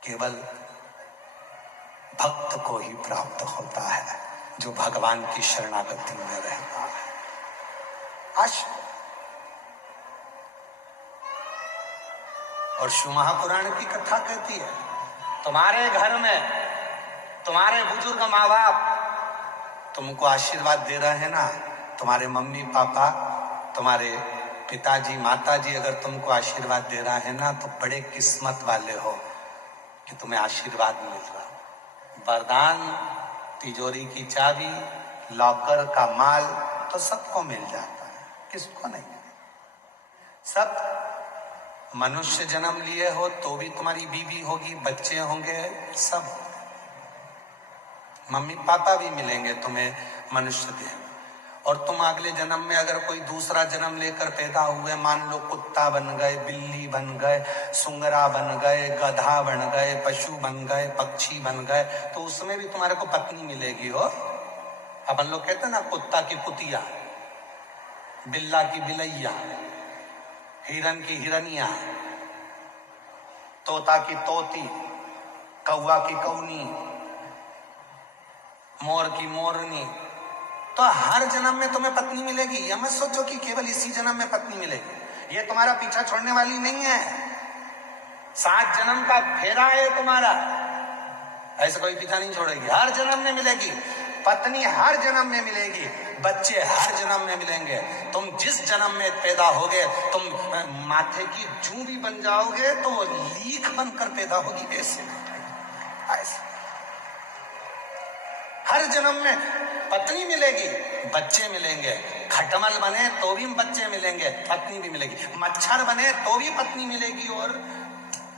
केवल भक्त को ही प्राप्त होता है, जो भगवान की शरणागति में रहता है। और शिव महापुराण की कथा कहती है, तुम्हारे घर में तुम्हारे बुजुर्ग माँ बाप तुमको आशीर्वाद दे रहे हैं ना, तुम्हारे मम्मी पापा, तुम्हारे पिताजी माताजी अगर तुमको आशीर्वाद दे रहा है ना, तो बड़े किस्मत वाले हो कि तुम्हें आशीर्वाद मिल रहा। वरदान, तिजोरी की चाबी, लॉकर का माल तो सबको मिल जाता है, किसको नहीं? सब मनुष्य जन्म लिए हो तो भी तुम्हारी बीवी होगी, बच्चे होंगे, सब मम्मी पापा भी मिलेंगे तुम्हें मनुष्य देह। और तुम अगले जन्म में अगर कोई दूसरा जन्म लेकर पैदा हुए, मान लो कुत्ता बन गए, बिल्ली बन गए, सुंगरा बन गए, गधा बन गए, पशु बन गए, पक्षी बन गए, तो उसमें भी तुम्हारे को पत्नी मिलेगी। हो अपन लोग कहते हैं ना, कुत्ता की कुतिया, बिल्ला की बिलैया, हिरन की हिरनिया, तोता की तोती, कौवा की कौनी, मोर की मोरनी। तो हर जन्म में तुम्हें पत्नी मिलेगी। यह मत सोचो कि केवल इसी जन्म में पत्नी मिलेगी। ये तुम्हारा पीछा छोड़ने वाली नहीं है, 7 जन्म का फेरा है तुम्हारा, ऐसे कोई पीछा नहीं छोड़ेगी। हर जन्म में मिलेगी पत्नी, हर जन्म में मिलेगी बच्चे, हर जन्म में मिलेंगे। तुम जिस जन्म में पैदा होगे, तुम माथे की जूं भी बन जाओगे तो लीख बनकर पैदा होगी। ऐसे हर जन्म में पत्नी मिलेगी, बच्चे मिलेंगे। खटमल बने तो भी बच्चे मिलेंगे, पत्नी भी मिलेगी। मच्छर बने तो भी पत्नी मिलेगी और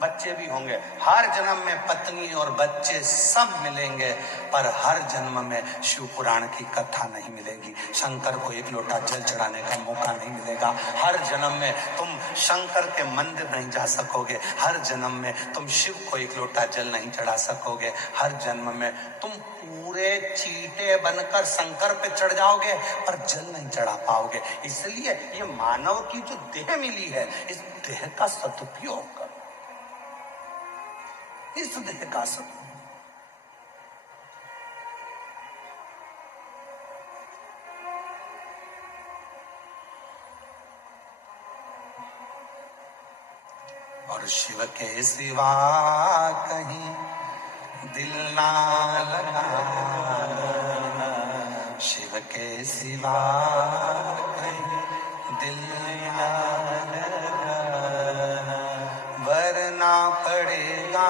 बच्चे भी होंगे। हर जन्म में पत्नी और बच्चे सब मिलेंगे, पर हर जन्म में शिव पुराण की कथा नहीं मिलेगी। शंकर को एक लोटा जल चढ़ाने का मौका नहीं मिलेगा। हर जन्म में तुम शंकर के मंदिर नहीं जा सकोगे। हर जन्म में तुम शिव को एक लोटा जल नहीं चढ़ा सकोगे। हर जन्म में तुम पूरे चीटे बनकर शंकर पे चढ़ जाओगे, पर जल नहीं चढ़ा पाओगे। इसलिए ये मानव की जो देह मिली है, इस देह का सदुपयोग करो, इस देह का सदुपयोग। और शिव के सिवा कहीं दिल ना लगाना, शिव के सिवा कहीं दिल ना लगाना, वरना पड़ेगा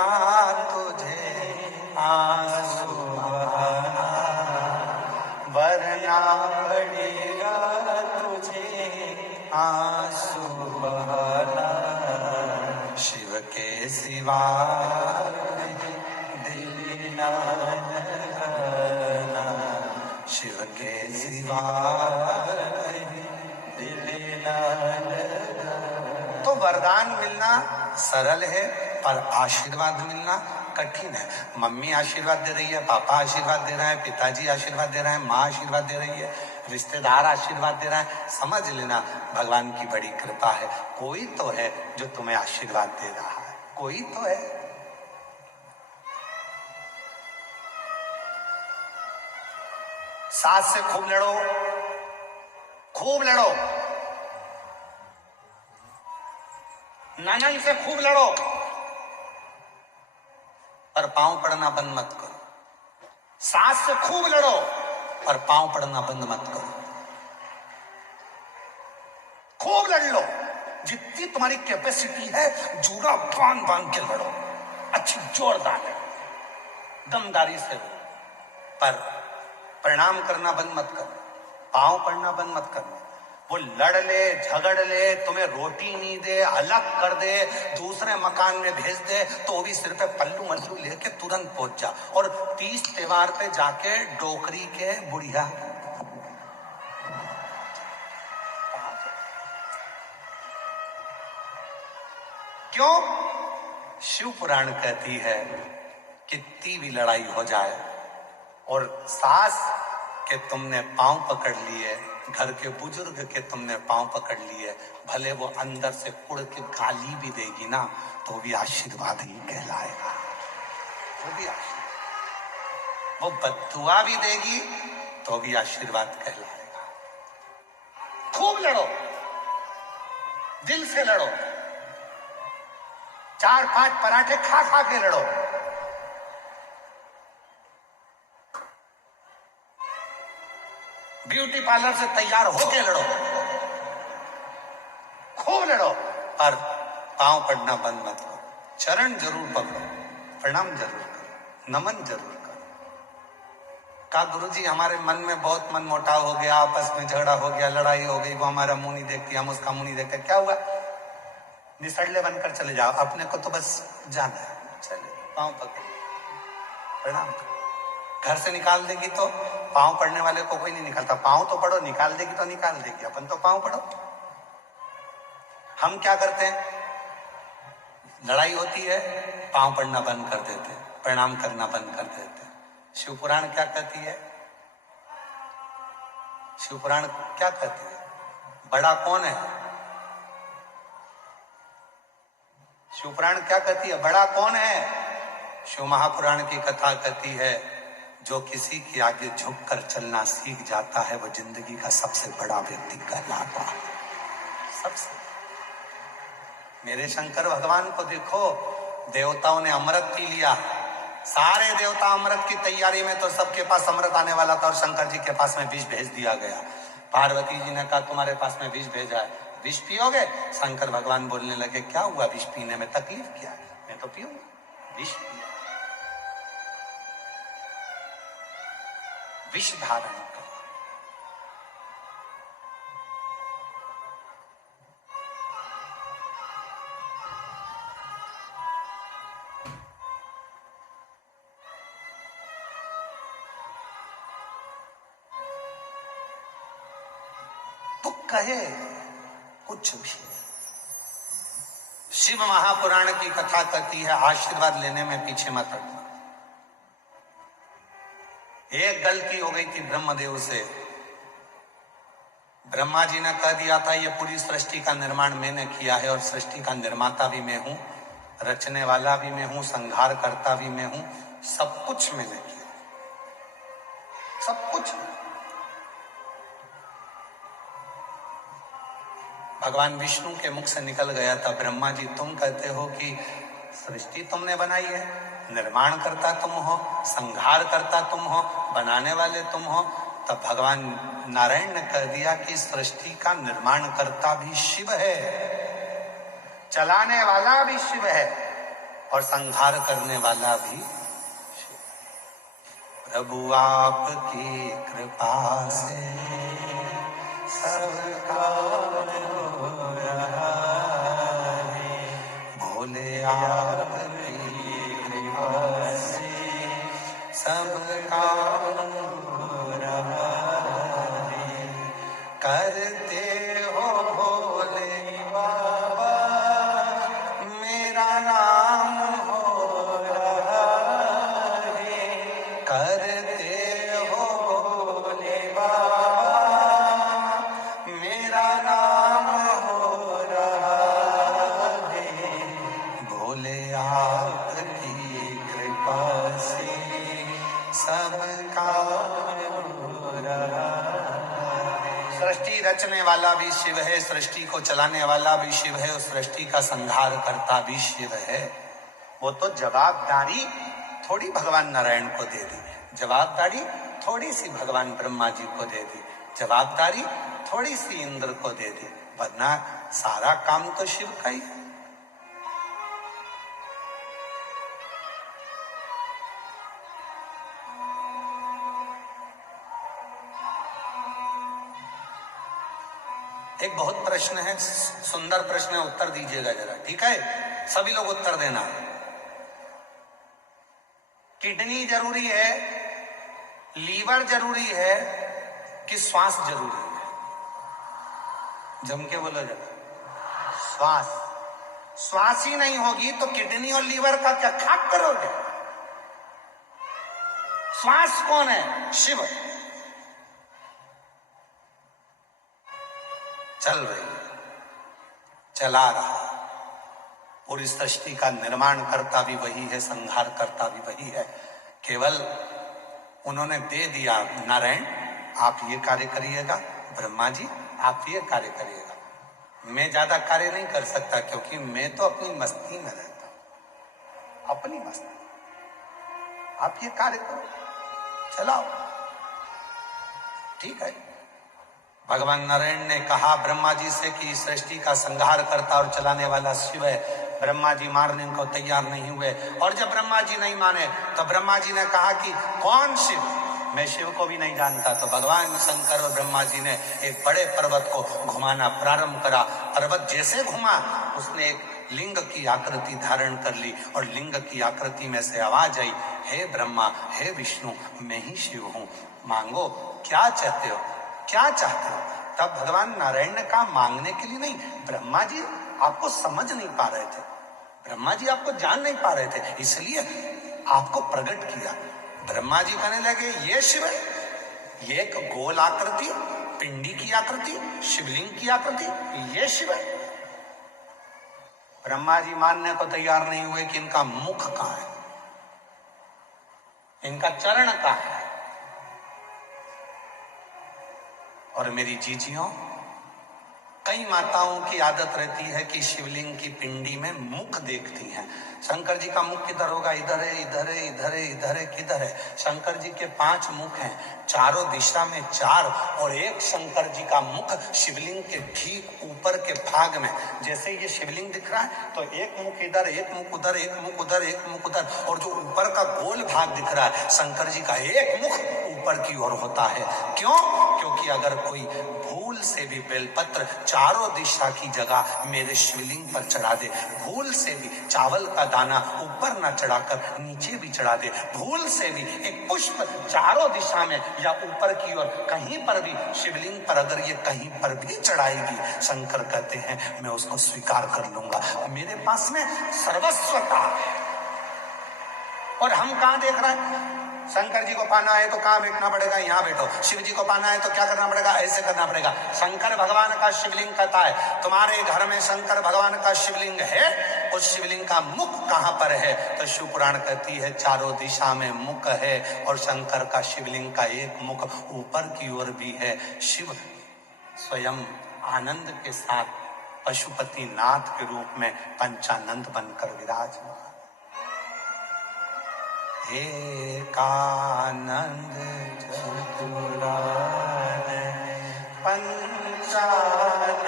तुझे आंसू बहाना, वरना पड़ेगा तुझे आंसू बहाना। शिव के सिवा दिल ना लगाना, शिव के सिवा दिल ना लगाना। तो वरदान मिलना सरल है, पर आशीर्वाद मिलना कठिन है। मम्मी आशीर्वाद दे रही है, पापा आशीर्वाद दे रहा है, पिताजी आशीर्वाद दे रहा है, माँ आशीर्वाद दे रही है, रिश्तेदार आशीर्वाद दे रहा है। समझ लेना भगवान की बड़ी कृपा है। कोई तो है जो तुम्हें आशीर्वाद दे रहा है, कोई तो है। सास से खूब लड़ो, खूब लड़ो, ननद से खूब लड़ो, पर पांव पड़ना बंद मत करो। सास से खूब लड़ो, पर पांव पड़ना बंद मत करो। खूब लड़ लो, जितनी तुम्हारी कैपेसिटी है, जूड़ा बांध बांध के लड़ो, अच्छी जोरदार लड़ो, दमदारी से लड़ो, पर प्रणाम करना बंद मत करो, पांव पड़ना बंद मत करना। वो लड़ ले, झगड़ ले, तुम्हें रोटी नहीं दे, अलग कर दे, दूसरे मकान में भेज दे, तो भी सिर पे पल्लू मल्लू लेके तुरंत पहुंच जा। और 30 त्योहार पे जाके डोकरी के बुढ़िया क्यों? शिव पुराण कहती है कितनी भी लड़ाई हो जाए और सास के तुमने पांव पकड़ लिए, घर के बुजुर्ग के तुमने पांव पकड़ लिए, भले वो अंदर से कुड़ के गाली भी देगी ना, तो भी आशीर्वाद ही कहलाएगा। वो भी आशीर्वाद, वो बद्दुआ भी देगी तो भी आशीर्वाद कहलाएगा। खूब लड़ो, दिल से लड़ो, 4-5 पराठे खा खा के लड़ो। ब्यूटी पार्लर से तैयार होके लड़ो, खूब लड़ो, पर पांव पड़ना बंद मत करो। चरण जरूर पकड़ो, प्रणाम जरूर करो, नमन जरूर करो। कहा गुरुजी हमारे मन में बहुत मन मोटाव हो गया, आपस में झगड़ा हो गया, लड़ाई हो गई, वो हमारा मुंह नहीं देखती, हम उसका मुंह नहीं देखते। क्या हुआ? निसरले बनकर चले जाओ, अपने को तो बस जाना है। चले पांव पकड़ो, प्रणाम करो। घर से निकाल देगी तो पांव पड़ने वाले को कोई नहीं निकालता। पांव तो पड़ो, निकाल देगी तो निकाल देगी, अपन तो पांव पड़ो। हम क्या करते हैं? लड़ाई होती है, पांव पड़ना बंद कर देते, प्रणाम करना बंद कर देते। शिव पुराण क्या कहती है? शिव पुराण क्या कहती है? बड़ा कौन है? शिव पुराण क्या कहती है? बड़ा कौन है? शिव महापुराण की कथा कहती है जो किसी के आगे झुककर चलना सीख जाता है वो जिंदगी का सबसे बड़ा व्यक्ति कहलाता है। सबसे। मेरे शंकर भगवान को देखो, देवताओं ने अमृत पी लिया, सारे देवता अमृत की तैयारी में, तो सबके पास अमृत आने वाला था और शंकर जी के पास में विष भेज दिया गया। पार्वती जी ने कहा तुम्हारे पास में विष भेजा है, विष पियोगे? शंकर भगवान बोलने लगे क्या हुआ, विष पीने में तकलीफ क्या है, मैं तो पीऊंगा। विष पिया, विष धारण कर। तो कहे कुछ भी। शिव महापुराण की कथा कहती है आशीर्वाद लेने में पीछे मत हटना। एक गलती हो गई थी ब्रह्मदेव से। ब्रह्मा जी ने कह दिया था ये पूरी सृष्टि का निर्माण मैंने किया है और सृष्टि का निर्माता भी मैं हूं, रचने वाला भी मैं हूं, संहार करता भी मैं हूं, सब कुछ मैंने किया, सब कुछ। भगवान विष्णु के मुख से निकल गया था, ब्रह्मा जी तुम कहते हो कि सृष्टि तुमने बनाई है, निर्माण करता तुम हो, संहार करता तुम हो, बनाने वाले तुम हो। तब भगवान नारायण ने कह दिया कि सृष्टि का निर्माण करता भी शिव है, चलाने वाला भी शिव है और संहार करने वाला भी शिव। प्रभु आपकी कृपा से सबका हो रहा है, भोले आपकी कृपा से सबका हो रहा है। करते हो भोले बाबा मेरा नाम हो रहा है, करते हो भोले बाबा मेरा नाम हो रहा है, भोले आपकी कृपा से सबका हो रहा है। सृष्टि रचने वाला भी शिव है, सृष्टि को चलाने वाला भी शिव है और सृष्टि का संहार करता भी शिव है। वो तो जवाबदारी थोड़ी भगवान नारायण को दे दी, जवाबदारी थोड़ी सी भगवान ब्रह्मा जी को दे दी, जवाबदारी थोड़ी सी इंद्र को दे दी, वरना सारा काम तो शिव का ही है। एक बहुत प्रश्न है, सुंदर प्रश्न है, उत्तर दीजिएगा जरा, ठीक है? सभी लोग उत्तर देना। किडनी जरूरी है, लीवर जरूरी है कि श्वास जरूरी है? जम के बोलो जरा। श्वास। श्वास ही नहीं होगी तो किडनी और लीवर का क्या खाक करोगे? श्वास कौन है? शिव। चल रही, चला रहा, पूरी सृष्टि का निर्माण करता भी वही है, संहार करता भी वही है। केवल उन्होंने दे दिया, नारायण आप ये कार्य करिएगा, ब्रह्मा जी आप ये कार्य करिएगा। मैं ज्यादा कार्य नहीं कर सकता क्योंकि मैं तो अपनी मस्ती में रहता हूं, अपनी मस्ती। आप ये कार्य करो, चलाओ, ठीक है। भगवान नारायण ने कहा ब्रह्मा जी से कि सृष्टि का संहार करता और चलाने वाला शिव है। ब्रह्मा जी मारने को तैयार नहीं हुए, और जब ब्रह्मा जी नहीं माने तो ब्रह्मा जी ने कहा कि कौन शिव? मैं शिव को भी नहीं जानता। तो भगवान शंकर और ब्रह्मा जी ने एक बड़े पर्वत को घुमाना प्रारंभ करा। पर्वत जैसे घुमा, उसने एक लिंग की आकृति धारण कर ली, और लिंग की आकृति में से आवाज आई, हे ब्रह्मा, हे विष्णु, मैं ही शिव हूं, मांगो क्या चाहते हो, क्या चाहते हो? तब भगवान नारायण ने कहा मांगने के लिए नहीं, ब्रह्मा जी आपको समझ नहीं पा रहे थे, ब्रह्मा जी आपको जान नहीं पा रहे थे, इसलिए आपको प्रकट किया। ब्रह्मा जी कहने लगे ये शिव है, ये एक गोल आकृति, पिंडी की आकृति, शिवलिंग की आकृति, ये शिव है। ब्रह्मा जी मानने को तैयार नहीं हुए कि इनका मुख कहां है, इनका चरण कहां है। और मेरी जीजियों, कई माताओं की आदत रहती है कि शिवलिंग की पिंडी में मुख देखती हैं। शंकर जी का मुख किधर होगा? इधर है, इधर है, इधर है, इधर है, किधर है? शंकर जी के 5 मुख हैं, चारों दिशा में 4, और एक शंकर जी का मुख शिवलिंग के ठीक ऊपर के भाग में। जैसे ये शिवलिंग दिख रहा है तो एक मुख इधर, एक मुख उधर, एक मुख उधर, एक मुख उधर, और जो ऊपर का गोल भाग दिख रहा है शंकर जी का एक मुख ऊपर की ओर होता है। क्यों? क्योंकि अगर कोई भूल से भी बेलपत्र चारों दिशा की जगह मेरे शिवलिंग पर चढ़ा दे, भूल से भी चावल का दाना ऊपर ना चढ़ाकर नीचे भी चढ़ा दे, भूल से भी एक पुष्प चारों दिशा में या ऊपर की ओर कहीं पर भी शिवलिंग पर अगर ये कहीं पर भी चढ़ाएगी, शंकर कहते हैं मैं उसको स्वीकार कर लूंगा। मेरे पास में सर्वस्वता है। और हम कहां देख रहे हैं? शंकर जी को पाना है तो कहां बैठना पड़ेगा? यहां बैठो। शिव जी को पाना है तो क्या करना पड़ेगा? ऐसे करना पड़ेगा। शंकर भगवान का शिवलिंग कहता है तुम्हारे घर में शंकर भगवान का शिवलिंग है, उस शिवलिंग का मुख कहां पर है? तो शिव पुराण कहती है चारों दिशा में मुख है, और शंकर का शिवलिंग का एक मुख ऊपर की ओर भी है। शिव स्वयं आनंद के साथ पशुपति नाथ के रूप में पंचानंद बनकर विराजमान। एकानंद चतुरानन पंचानन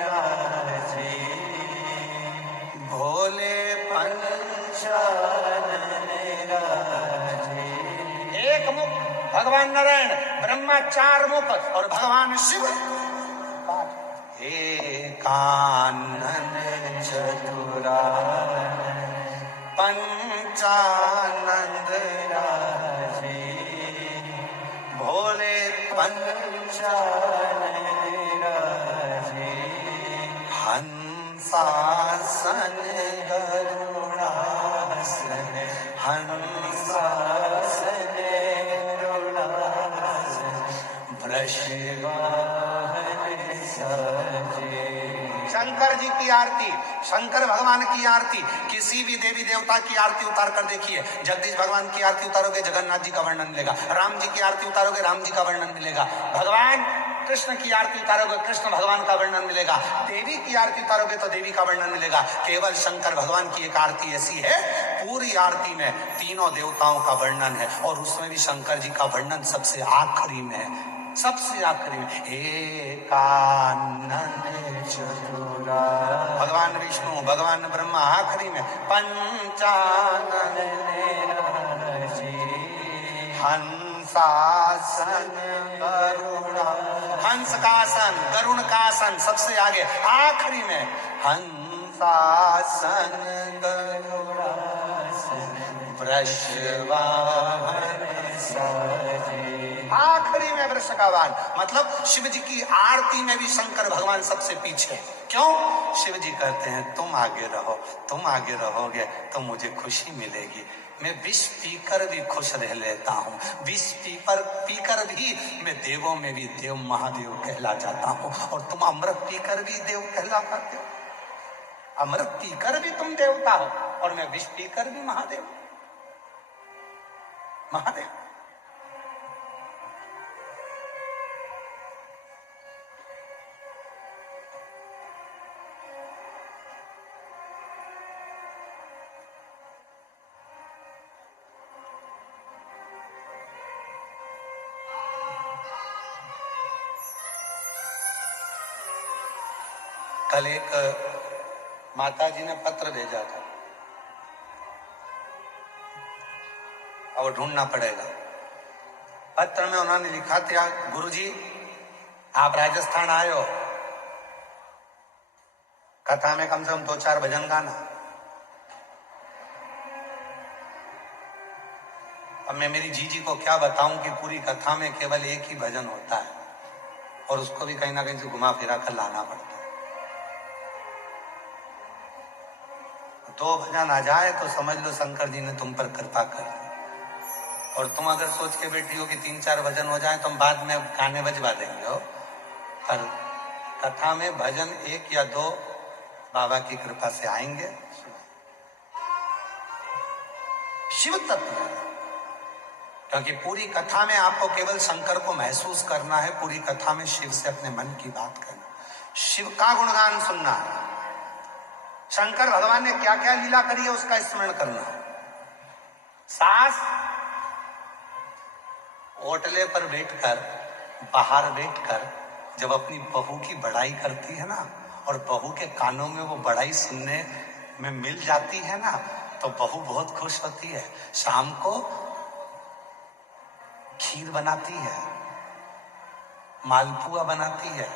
राजे, भोले पंचानन राजे। एक मुख भगवान नारायण, ब्रह्मा 4 मुख, और भगवान शिव एकानंद चतुरानन पंचानंद राजे, भोले पंचानन राजे, हंसासन गरुड़ासन, हंसासन गरुड़ासन, वृषवाहन साजे। शंकर जी की आरती, शंकर भगवान की आरती, किसी भी देवी देवता की आरती उतार कर देखिए। जगदीश भगवान की आरती उतारोगे जगन्नाथ जी का वर्णन मिलेगा, राम जी की आरती उतारोगे राम जी का वर्णन मिलेगा, भगवान कृष्ण की आरती उतारोगे कृष्ण भगवान का वर्णन मिलेगा, देवी की आरती उतारोगे तो देवी का वर्णन मिलेगा। केवल शंकर भगवान की एक आरती ऐसी है, पूरी आरती में तीनों देवताओं का वर्णन है, और उसमें भी शंकर जी का वर्णन सबसे आखिरी में है, सबसे आखिरी में। एकानंद चतुरा, भगवान विष्णु भगवान ब्रह्मा आखिरी में, पंचानन राजे, हंसासन हंसासन गरुड़ा, हंस का आसन, गरुण का आसन सबसे आगे, आखिरी में हंसासन गरुड़ासन वृषवाहन साजे। आखिरी में वृष का वाहन, मतलब शिव जी की आरती में भी शंकर भगवान सबसे पीछे। क्यों? शिव जी कहते हैं तुम आगे रहो, तुम आगे रहोगे तो मुझे खुशी मिलेगी। मैं विष पीकर भी खुश रह लेता हूँ, विष पीकर भी मैं देवों में भी देव महादेव कहला जाता हूँ, और तुम अमृत पीकर भी देव कहला पाते हो। अमृत पीकर भी तुम देवता हो और मैं विष पीकर भी महादेव। महादेव कल एक माता जी ने पत्र भेजा था, अब ढूंढना पड़ेगा। पत्र में उन्होंने लिखा था, गुरुजी आप राजस्थान आए हो, कथा में कम से कम 2-4 भजन गाना। अब मैं मेरी जीजी को क्या बताऊं कि पूरी कथा में केवल एक ही भजन होता है और उसको भी कहीं ना कहीं से घुमा फिरा कर लाना पड़ता है। 2 भजन आ जाए तो समझ लो शंकर जी ने तुम पर कृपा कर दी। और तुम अगर सोच के बैठी हो कि 3-4 भजन हो जाए तो हम बाद में गाने बजवा देंगे हो, पर कथा में भजन 1 या 2 बाबा की कृपा से आएंगे। शिव तत्व, क्योंकि पूरी कथा में आपको केवल शंकर को महसूस करना है, पूरी कथा में शिव से अपने मन की बात करना, शिव का गुणगान सुनना है। शंकर भगवान ने क्या क्या लीला करी है उसका स्मरण करना है। सास ओटले पर बैठकर, बाहर बैठकर जब अपनी बहू की बड़ाई करती है ना, और बहू के कानों में वो बड़ाई सुनने में मिल जाती है ना, तो बहू बहुत खुश होती है। शाम को खीर बनाती है, मालपुआ बनाती है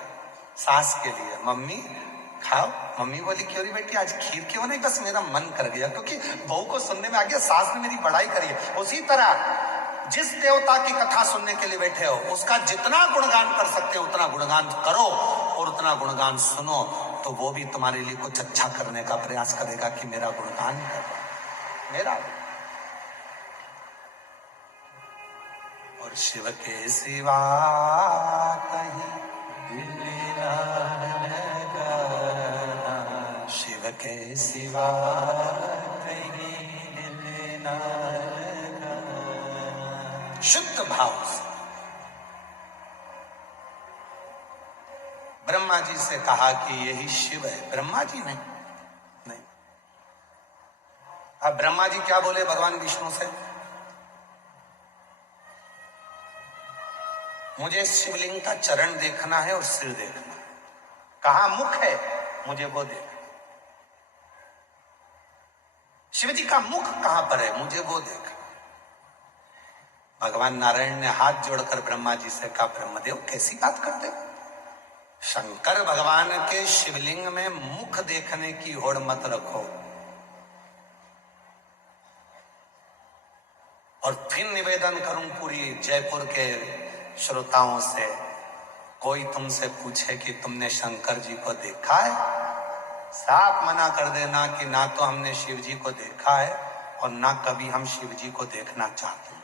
सास के लिए, मम्मी खाओ। मम्मी बोली क्यों नहीं बेटी आज खीर क्यों नहीं, बस मेरा मन कर गया, क्योंकि बहू को सुनने में आ गया सास ने मेरी बड़ाई करी है। उसी तरह जिस देवता की कथा सुनने के लिए बैठे हो उसका जितना गुणगान कर सकते हो उतना गुणगान करो, और उतना गुणगान सुनो, तो वो भी तुम्हारे लिए कुछ अच्छा करने का प्रयास करेगा कि मेरा गुणगान कर, मेरा। और शिव के सिवा कहीं दिल ना लगाना, शिव के सिवा कहीं दिल ना लगाना। शुद्ध भाव से ब्रह्मा जी से कहा कि यही शिव है। ब्रह्मा जी नहीं। अब ब्रह्मा जी क्या बोले भगवान विष्णु से, मुझे शिवलिंग का चरण देखना है और सिर देखना है। कहा मुख है, मुझे वो देखना। शिव जी का मुख कहां पर है, मुझे वो देखना। भगवान नारायण ने हाथ जोड़कर ब्रह्मा जी से कहा, ब्रह्मदेव कैसी बात करते हो, शंकर भगवान के शिवलिंग में मुख देखने की होड़ मत रखो। और फिर निवेदन करूं पूरी जयपुर के श्रोताओं से, कोई तुमसे पूछे कि तुमने शंकर जी को देखा है, साफ मना कर देना कि ना तो हमने शिव जी को देखा है और ना कभी हम शिव जी को देखना चाहते हैं।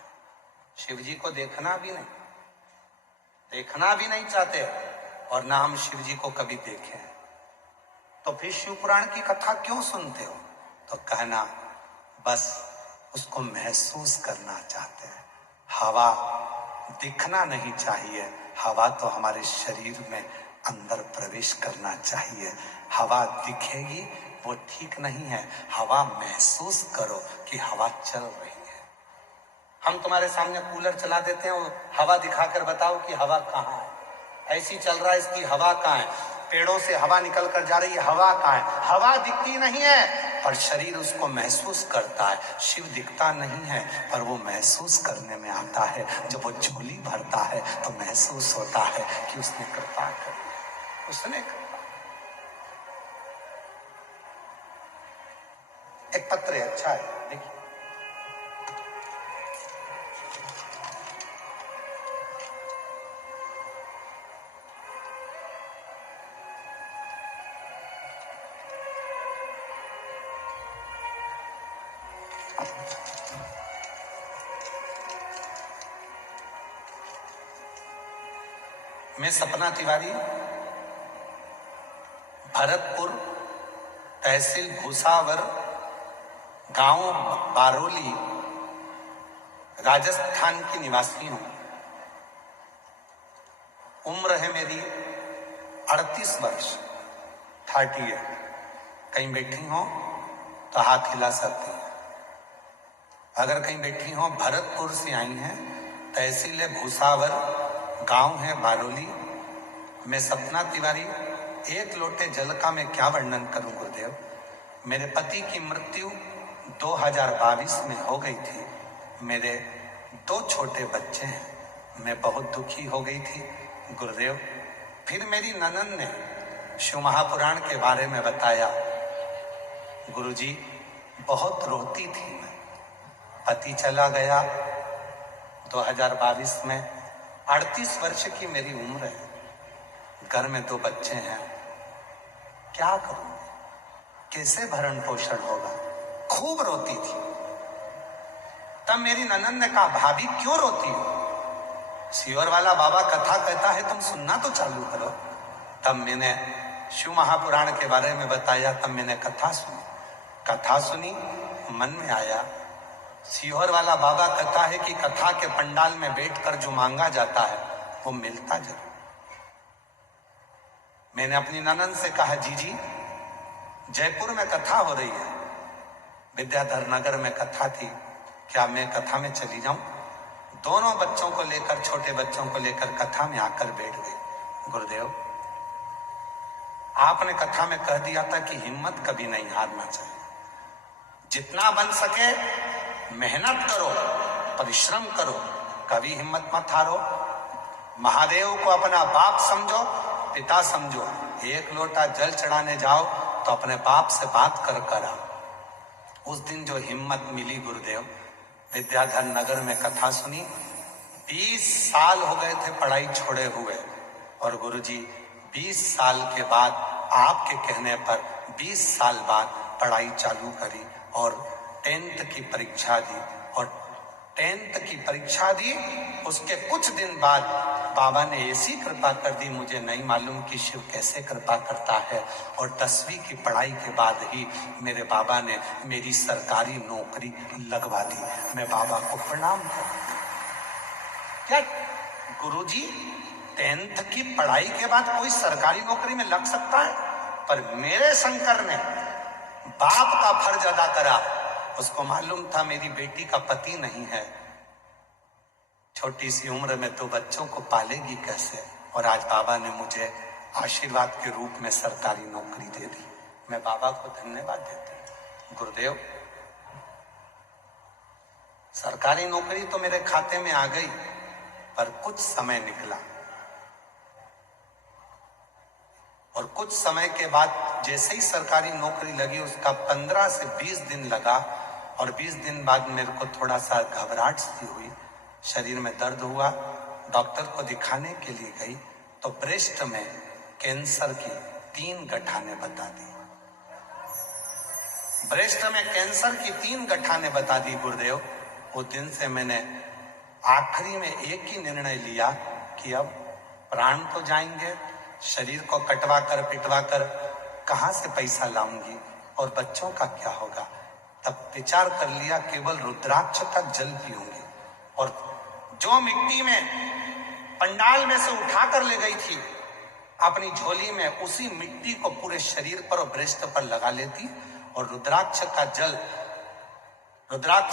शिव जी को देखना भी नहीं चाहते और ना हम शिव जी को कभी देखे। तो फिर शिव पुराण की कथा क्यों सुनते हो? तो कहना बस उसको महसूस करना चाहते हैं। हवा दिखना नहीं चाहिए, हवा तो हमारे शरीर में अंदर प्रवेश करना चाहिए। हवा दिखेगी वो ठीक नहीं है, हवा महसूस करो कि हवा चल रही है। हम तुम्हारे सामने कूलर चला देते हैं, हवा दिखाकर बताओ कि हवा कहाँ है, ऐसी चल रहा है इसकी हवा कहाँ है, पेड़ों से हवा निकल कर जा रही है, हवा कहाँ है? हवा दिखती नहीं है, पर शरीर उसको महसूस करता है। शिव दिखता नहीं है पर वो महसूस करने में आता है। जब वो झोली भरता है तो महसूस होता है कि उसने कृपा कर, उसने कृपा। एक पत्र है, अच्छा है, देखिए। मैं सपना तिवारी, भरतपुर, तहसील भूसावर, गांव बारोली, राजस्थान की निवासी हूं। उम्र है मेरी 38 वर्ष, 38। कहीं बैठी हो तो हाथ हिला सकती है। अगर कहीं बैठी हो, भरतपुर से आई हैं, तहसील है भूसावर, गांव है बारोली। मैं सपना तिवारी। एक लोटे जल का मैं क्या वर्णन करूं गुरुदेव। मेरे पति की मृत्यु 2022 में हो गई थी। मेरे 2 छोटे बच्चे हैं। मैं बहुत दुखी हो गई थी गुरुदेव। फिर मेरी ननद ने शिव महापुराण के बारे में बताया। गुरुजी, बहुत रोती थी मैं। पति चला गया 2022 में। 38 वर्ष की मेरी उम्र है। घर में 2 बच्चे हैं। क्या करूं, कैसे भरण पोषण होगा। खूब रोती थी। तब मेरी ननद ने कहा, भाभी क्यों रोती हो? सीवर वाला बाबा कथा कहता है, तुम सुनना तो चालू करो। तब मैंने शिव महापुराण के बारे में बताया। तब मैंने कथा सुनी, मन में आया, सीहोर वाला बाबा कहता है कि कथा के पंडाल में बैठकर जो मांगा जाता है वो मिलता जरूर। मैंने अपनी ननद से कहा, जीजी जयपुर में कथा हो रही है, विद्याधर नगर में कथा थी, क्या मैं कथा में चली जाऊं? दोनों बच्चों को लेकर, छोटे बच्चों को लेकर कथा में आकर बैठ गए। गुरुदेव, आपने कथा में कह दिया था कि हिम्मत कभी नहीं हारना चाहिए। जितना बन सके मेहनत करो, परिश्रम करो, कभी हिम्मत मत हारो। महादेव को अपना बाप समझो, पिता समझो। एक लोटा जल चढ़ाने जाओ तो अपने बाप से बात कर आओ। उस दिन जो हिम्मत मिली गुरुदेव, विद्याधर नगर में कथा सुनी। 20 साल हो गए थे पढ़ाई छोड़े हुए, और गुरुजी 20 साल के बाद आपके कहने पर 20 साल बाद पढ़ाई चालू करी और 10th की परीक्षा दी। और 10th की परीक्षा दी, उसके कुछ दिन बाद बाबा ने ऐसी कृपा कर दी, मुझे नहीं मालूम कि शिव कैसे कृपा करता है। और 10वीं की पढ़ाई के बाद ही मेरे बाबा ने मेरी सरकारी नौकरी लगवा दी। मैं बाबा को प्रणाम करता हूं। क्या गुरुजी, 10th की पढ़ाई के बाद कोई सरकारी नौकरी में लग सकता है? पर मेरे शंकर ने बाप का फर्ज अदा करा। उसको मालूम था मेरी बेटी का पति नहीं है, छोटी सी उम्र में 2 बच्चों को पालेगी कैसे। और आज बाबा ने मुझे आशीर्वाद के रूप में सरकारी नौकरी दे दी। मैं बाबा को धन्यवाद देती हूं। गुरुदेव, सरकारी नौकरी तो मेरे खाते में आ गई, पर कुछ समय निकला, और कुछ समय के बाद जैसे ही सरकारी नौकरी लगी, उसका 15 से 20 दिन लगा, और 20 दिन बाद मेरे को थोड़ा सा घबराहट सी हुई, शरीर में दर्द हुआ। डॉक्टर को दिखाने के लिए गई तो ब्रेस्ट में कैंसर की 3 गठाने बता दी। ब्रेस्ट में कैंसर की 3 गठाने बता दी गुरुदेव। उस दिन से मैंने आखिरी में एक ही निर्णय लिया कि अब प्राण तो जाएंगे, शरीर को कटवा कर पिटवा कर कहां से पैसा लाऊंगी, और बच्चों का क्या होगा। तब विचार कर लिया, केवल रुद्राक्ष का जल पीऊंगी। और जो मिट्टी में पंडाल में से उठा कर ले गई थी अपनी झोली में, उसी मिट्टी को पूरे शरीर पर और ब्रेस्ट पर लगा लेती, और रुद्राक्ष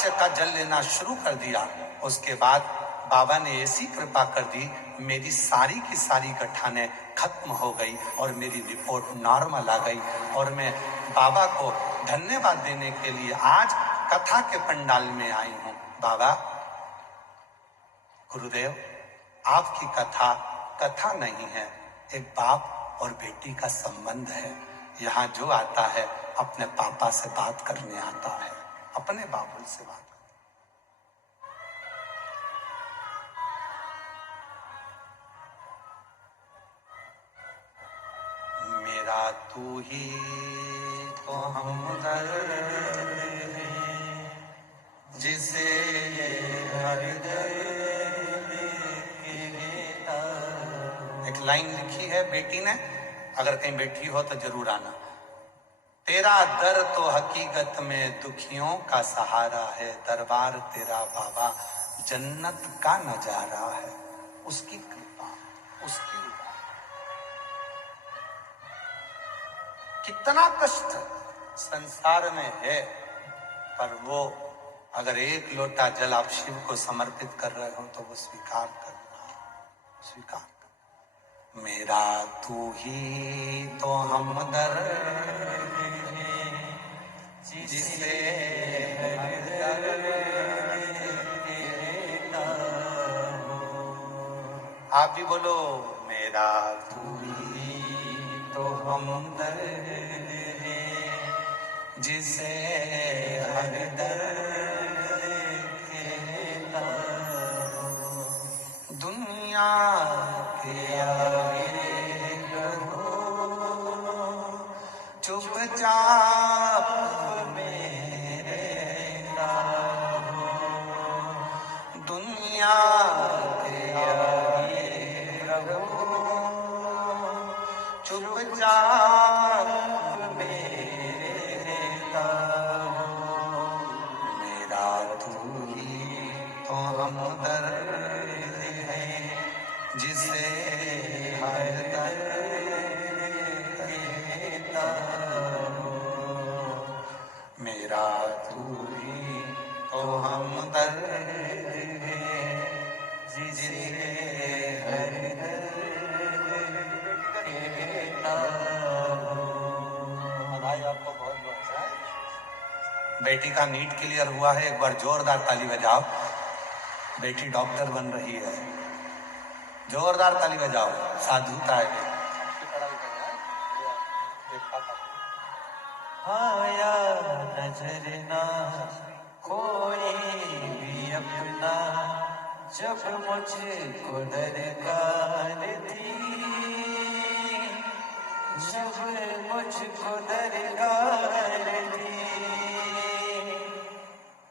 का जल लेना शुरू कर दिया। उसके बाद बाबा ने ऐसी कृपा कर दी, मेरी सारी की सारी गठाने खत्म हो गई और मेरी रिपोर्ट नॉर्मल आ गई। और मैं बाबा को धन्यवाद देने के लिए आज कथा के पंडाल में आई हूं। बाबा गुरुदेव, आपकी कथा कथा नहीं है, एक बाप और बेटी का संबंध है। यहाँ जो आता है अपने पापा से बात करने आता है, अपने बाबुल से बात। मेरा तू ही तो हमदर्द है, जिसे हर दर्द कहता। एक लाइन लिखी है बेटी ने, अगर कहीं बैठी हो तो जरूर आना। तेरा दर तो हकीकत में दुखियों का सहारा है, दरबार तेरा बाबा जन्नत का नजारा है। उसकी कृपा, उसकी कितना कष्ट संसार में है, पर वो अगर एक लोटा जल आप शिव को समर्पित कर रहे हो तो वो स्वीकार करना, स्वीकार कर। मेरा तू ही तो हमदर्द है, जिसे हर दर्द कहता हूं। आप भी बोलो, मेरा तू ही तो हमदर्द है, जिसे हर दर्द कहता हूं। दुनिया के आगे रहो, चुपचाप में रहना हो। दुनिया के आगे रहो, चुपचाप में रहता हूँ। मेरा तू ही तो हमदर्द है, जिसे हर दर्द कहता हूँ। मेरा तू ही तो हमदर्द है, जिसे हर दर्द आपको बहुत बहुत बेटी का नीट क्लियर हुआ है, एक बार जोरदार ताली बजाओ। बेटी डॉक्टर बन रही है, जोरदार ताली बजाओ। साधुता है। आया नजर ना कोई भी अपना, जब मुझको दरकार थी, जब मुझको दरकार थी,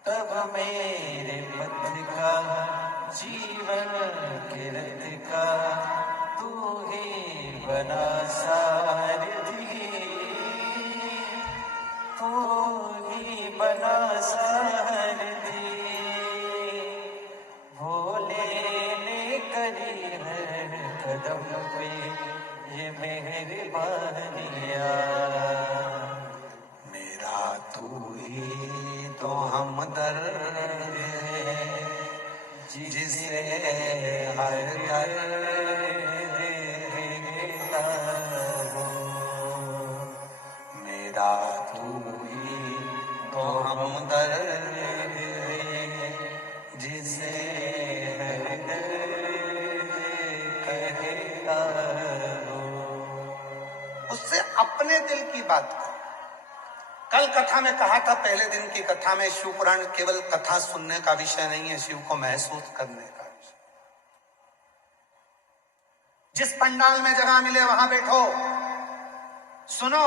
तब मेरे पथ का जीवन के रथ का तू ही बना सारथी, तू ही बना सारथी। भोले ने करी हर कदम पे ये मेहरबानिया। मेरा तू ही तो हमदर्द है, जिसे हर दर्द कहता हूँ। मेरा तू ही तो हमदर्द है, जिसे हर दर्द कहता हूँ। उससे अपने दिल की बात कर। कल कथा में कहा था, पहले दिन की कथा में, शिव पुराण केवल कथा सुनने का विषय नहीं है, शिव को महसूस करने का विषय। जिस पंडाल में जगह मिले वहां बैठो, सुनो।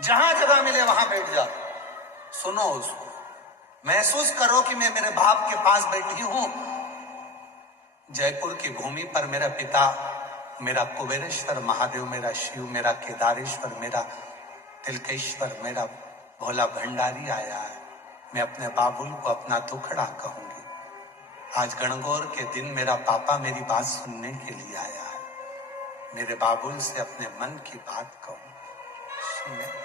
जहां जगह मिले वहां बैठ जाओ, सुनो उसको, महसूस करो कि मैं मेरे बाप के पास बैठी हूं। जयपुर की भूमि पर मेरा पिता, मेरा कुबेरेश्वर महादेव, मेरा शिव, मेरा केदारेश्वर, मेरा तिलकेश्वर, मेरा भोला भंडारी आया है। मैं अपने बाबुल को अपना दुखड़ा कहूंगी। आज गणगौर के दिन मेरा पापा मेरी बात सुनने के लिए आया है। मेरे बाबुल से अपने मन की बात कहूं, सुने।